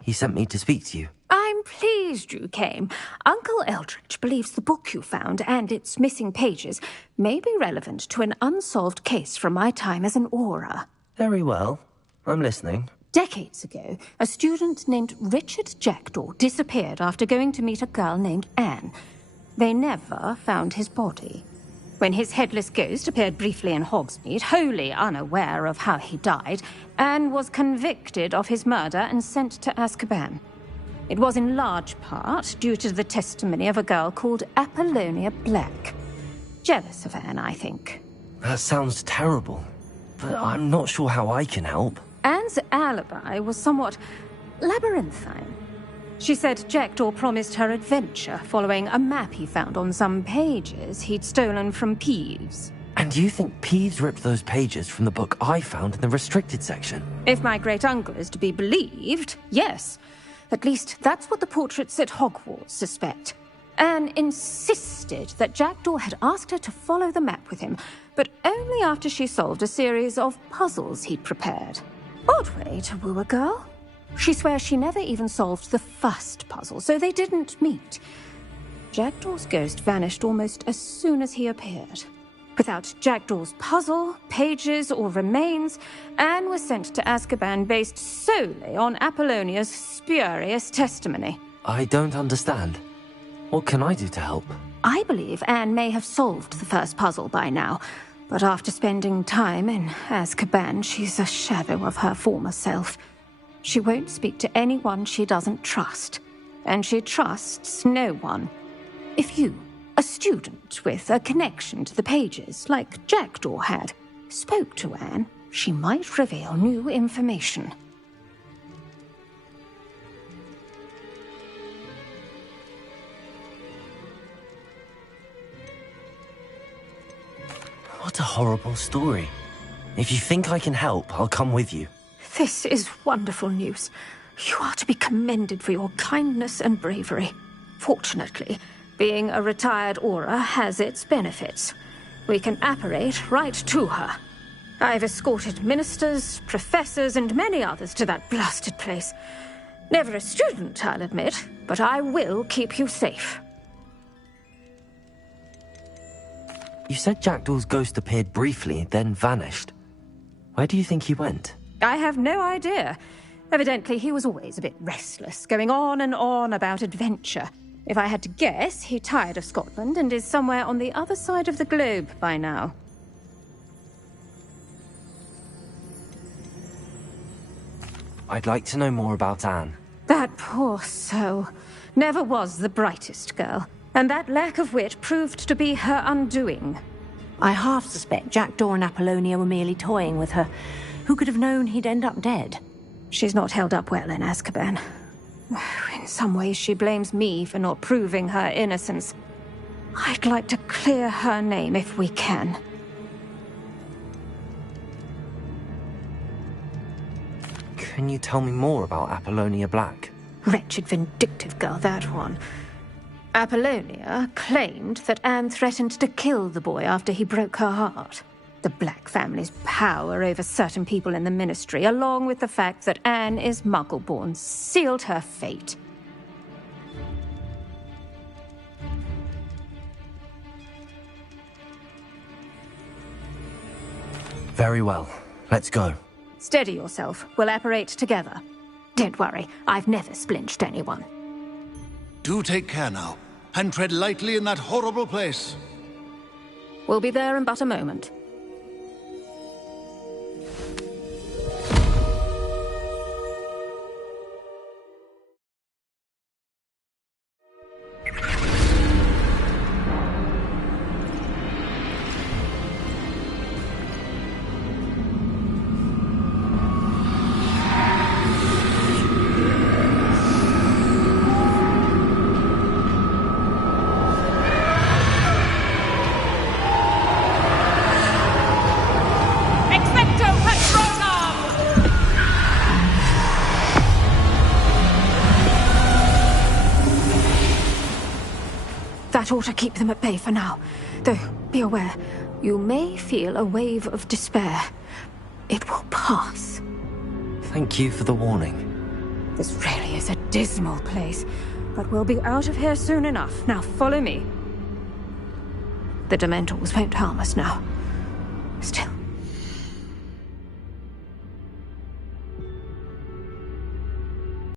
He sent me to speak to you. I'm pleased you came. Uncle Eldridge believes the book you found and its missing pages may be relevant to an unsolved case from my time as an Auror. Very well. I'm listening. Decades ago, a student named Richard Jackdaw disappeared after going to meet a girl named Anne. They never found his body. When his headless ghost appeared briefly in Hogsmeade, wholly unaware of how he died, Anne was convicted of his murder and sent to Azkaban. It was in large part due to the testimony of a girl called Apollonia Black. Jealous of Anne, I think. That sounds terrible, but I'm not sure how I can help. Anne's alibi was somewhat labyrinthine. She said Jackdaw promised her adventure following a map he found on some pages he'd stolen from Peeves. And you think Peeves ripped those pages from the book I found in the restricted section? If my great-uncle is to be believed, yes. At least that's what the portraits at Hogwarts suspect. Anne insisted that Jackdaw had asked her to follow the map with him, but only after she solved a series of puzzles he'd prepared. Odd way to woo a girl. She swears she never even solved the first puzzle, so they didn't meet. Jackdaw's ghost vanished almost as soon as he appeared. Without Jackdaw's puzzle, pages, or remains, Anne was sent to Azkaban based solely on Apollonia's spurious testimony. I don't understand. What can I do to help? I believe Anne may have solved the first puzzle by now, but after spending time in Azkaban, she's a shadow of her former self. She won't speak to anyone she doesn't trust, and she trusts no one. If you, a student with a connection to the pages, like Jackdaw had, spoke to Anne, she might reveal new information. What a horrible story. If you think I can help, I'll come with you. This is wonderful news. You are to be commended for your kindness and bravery. Fortunately, being a retired Auror has its benefits. We can apparate right to her. I've escorted ministers, professors, and many others to that blasted place. Never a student, I'll admit, but I will keep you safe. You said Jackdaw's ghost appeared briefly, then vanished. Where do you think he went? I have no idea. Evidently, he was always a bit restless, going on and on about adventure. If I had to guess, he tired of Scotland and is somewhere on the other side of the globe by now. I'd like to know more about Anne. That poor soul. Never was the brightest girl, and that lack of wit proved to be her undoing. I half suspect Jackdaw and Apollonia were merely toying with her. Who could have known he'd end up dead? She's not held up well in Azkaban. In some ways, she blames me for not proving her innocence. I'd like to clear her name if we can. Can you tell me more about Apollonia Black? Wretched, vindictive girl, that one. Apollonia claimed that Anne threatened to kill the boy after he broke her heart. The Black family's power over certain people in the Ministry, along with the fact that Anne is Muggle-born, sealed her fate. Very well. Let's go. Steady yourself. We'll apparate together. Don't worry, I've never splinched anyone. Do take care now, and tread lightly in that horrible place. We'll be there in but a moment. That ought to keep them at bay for now. Though, be aware, you may feel a wave of despair. It will pass. Thank you for the warning. This really is a dismal place, but we'll be out of here soon enough. Now follow me. The Dementors won't harm us now. Still,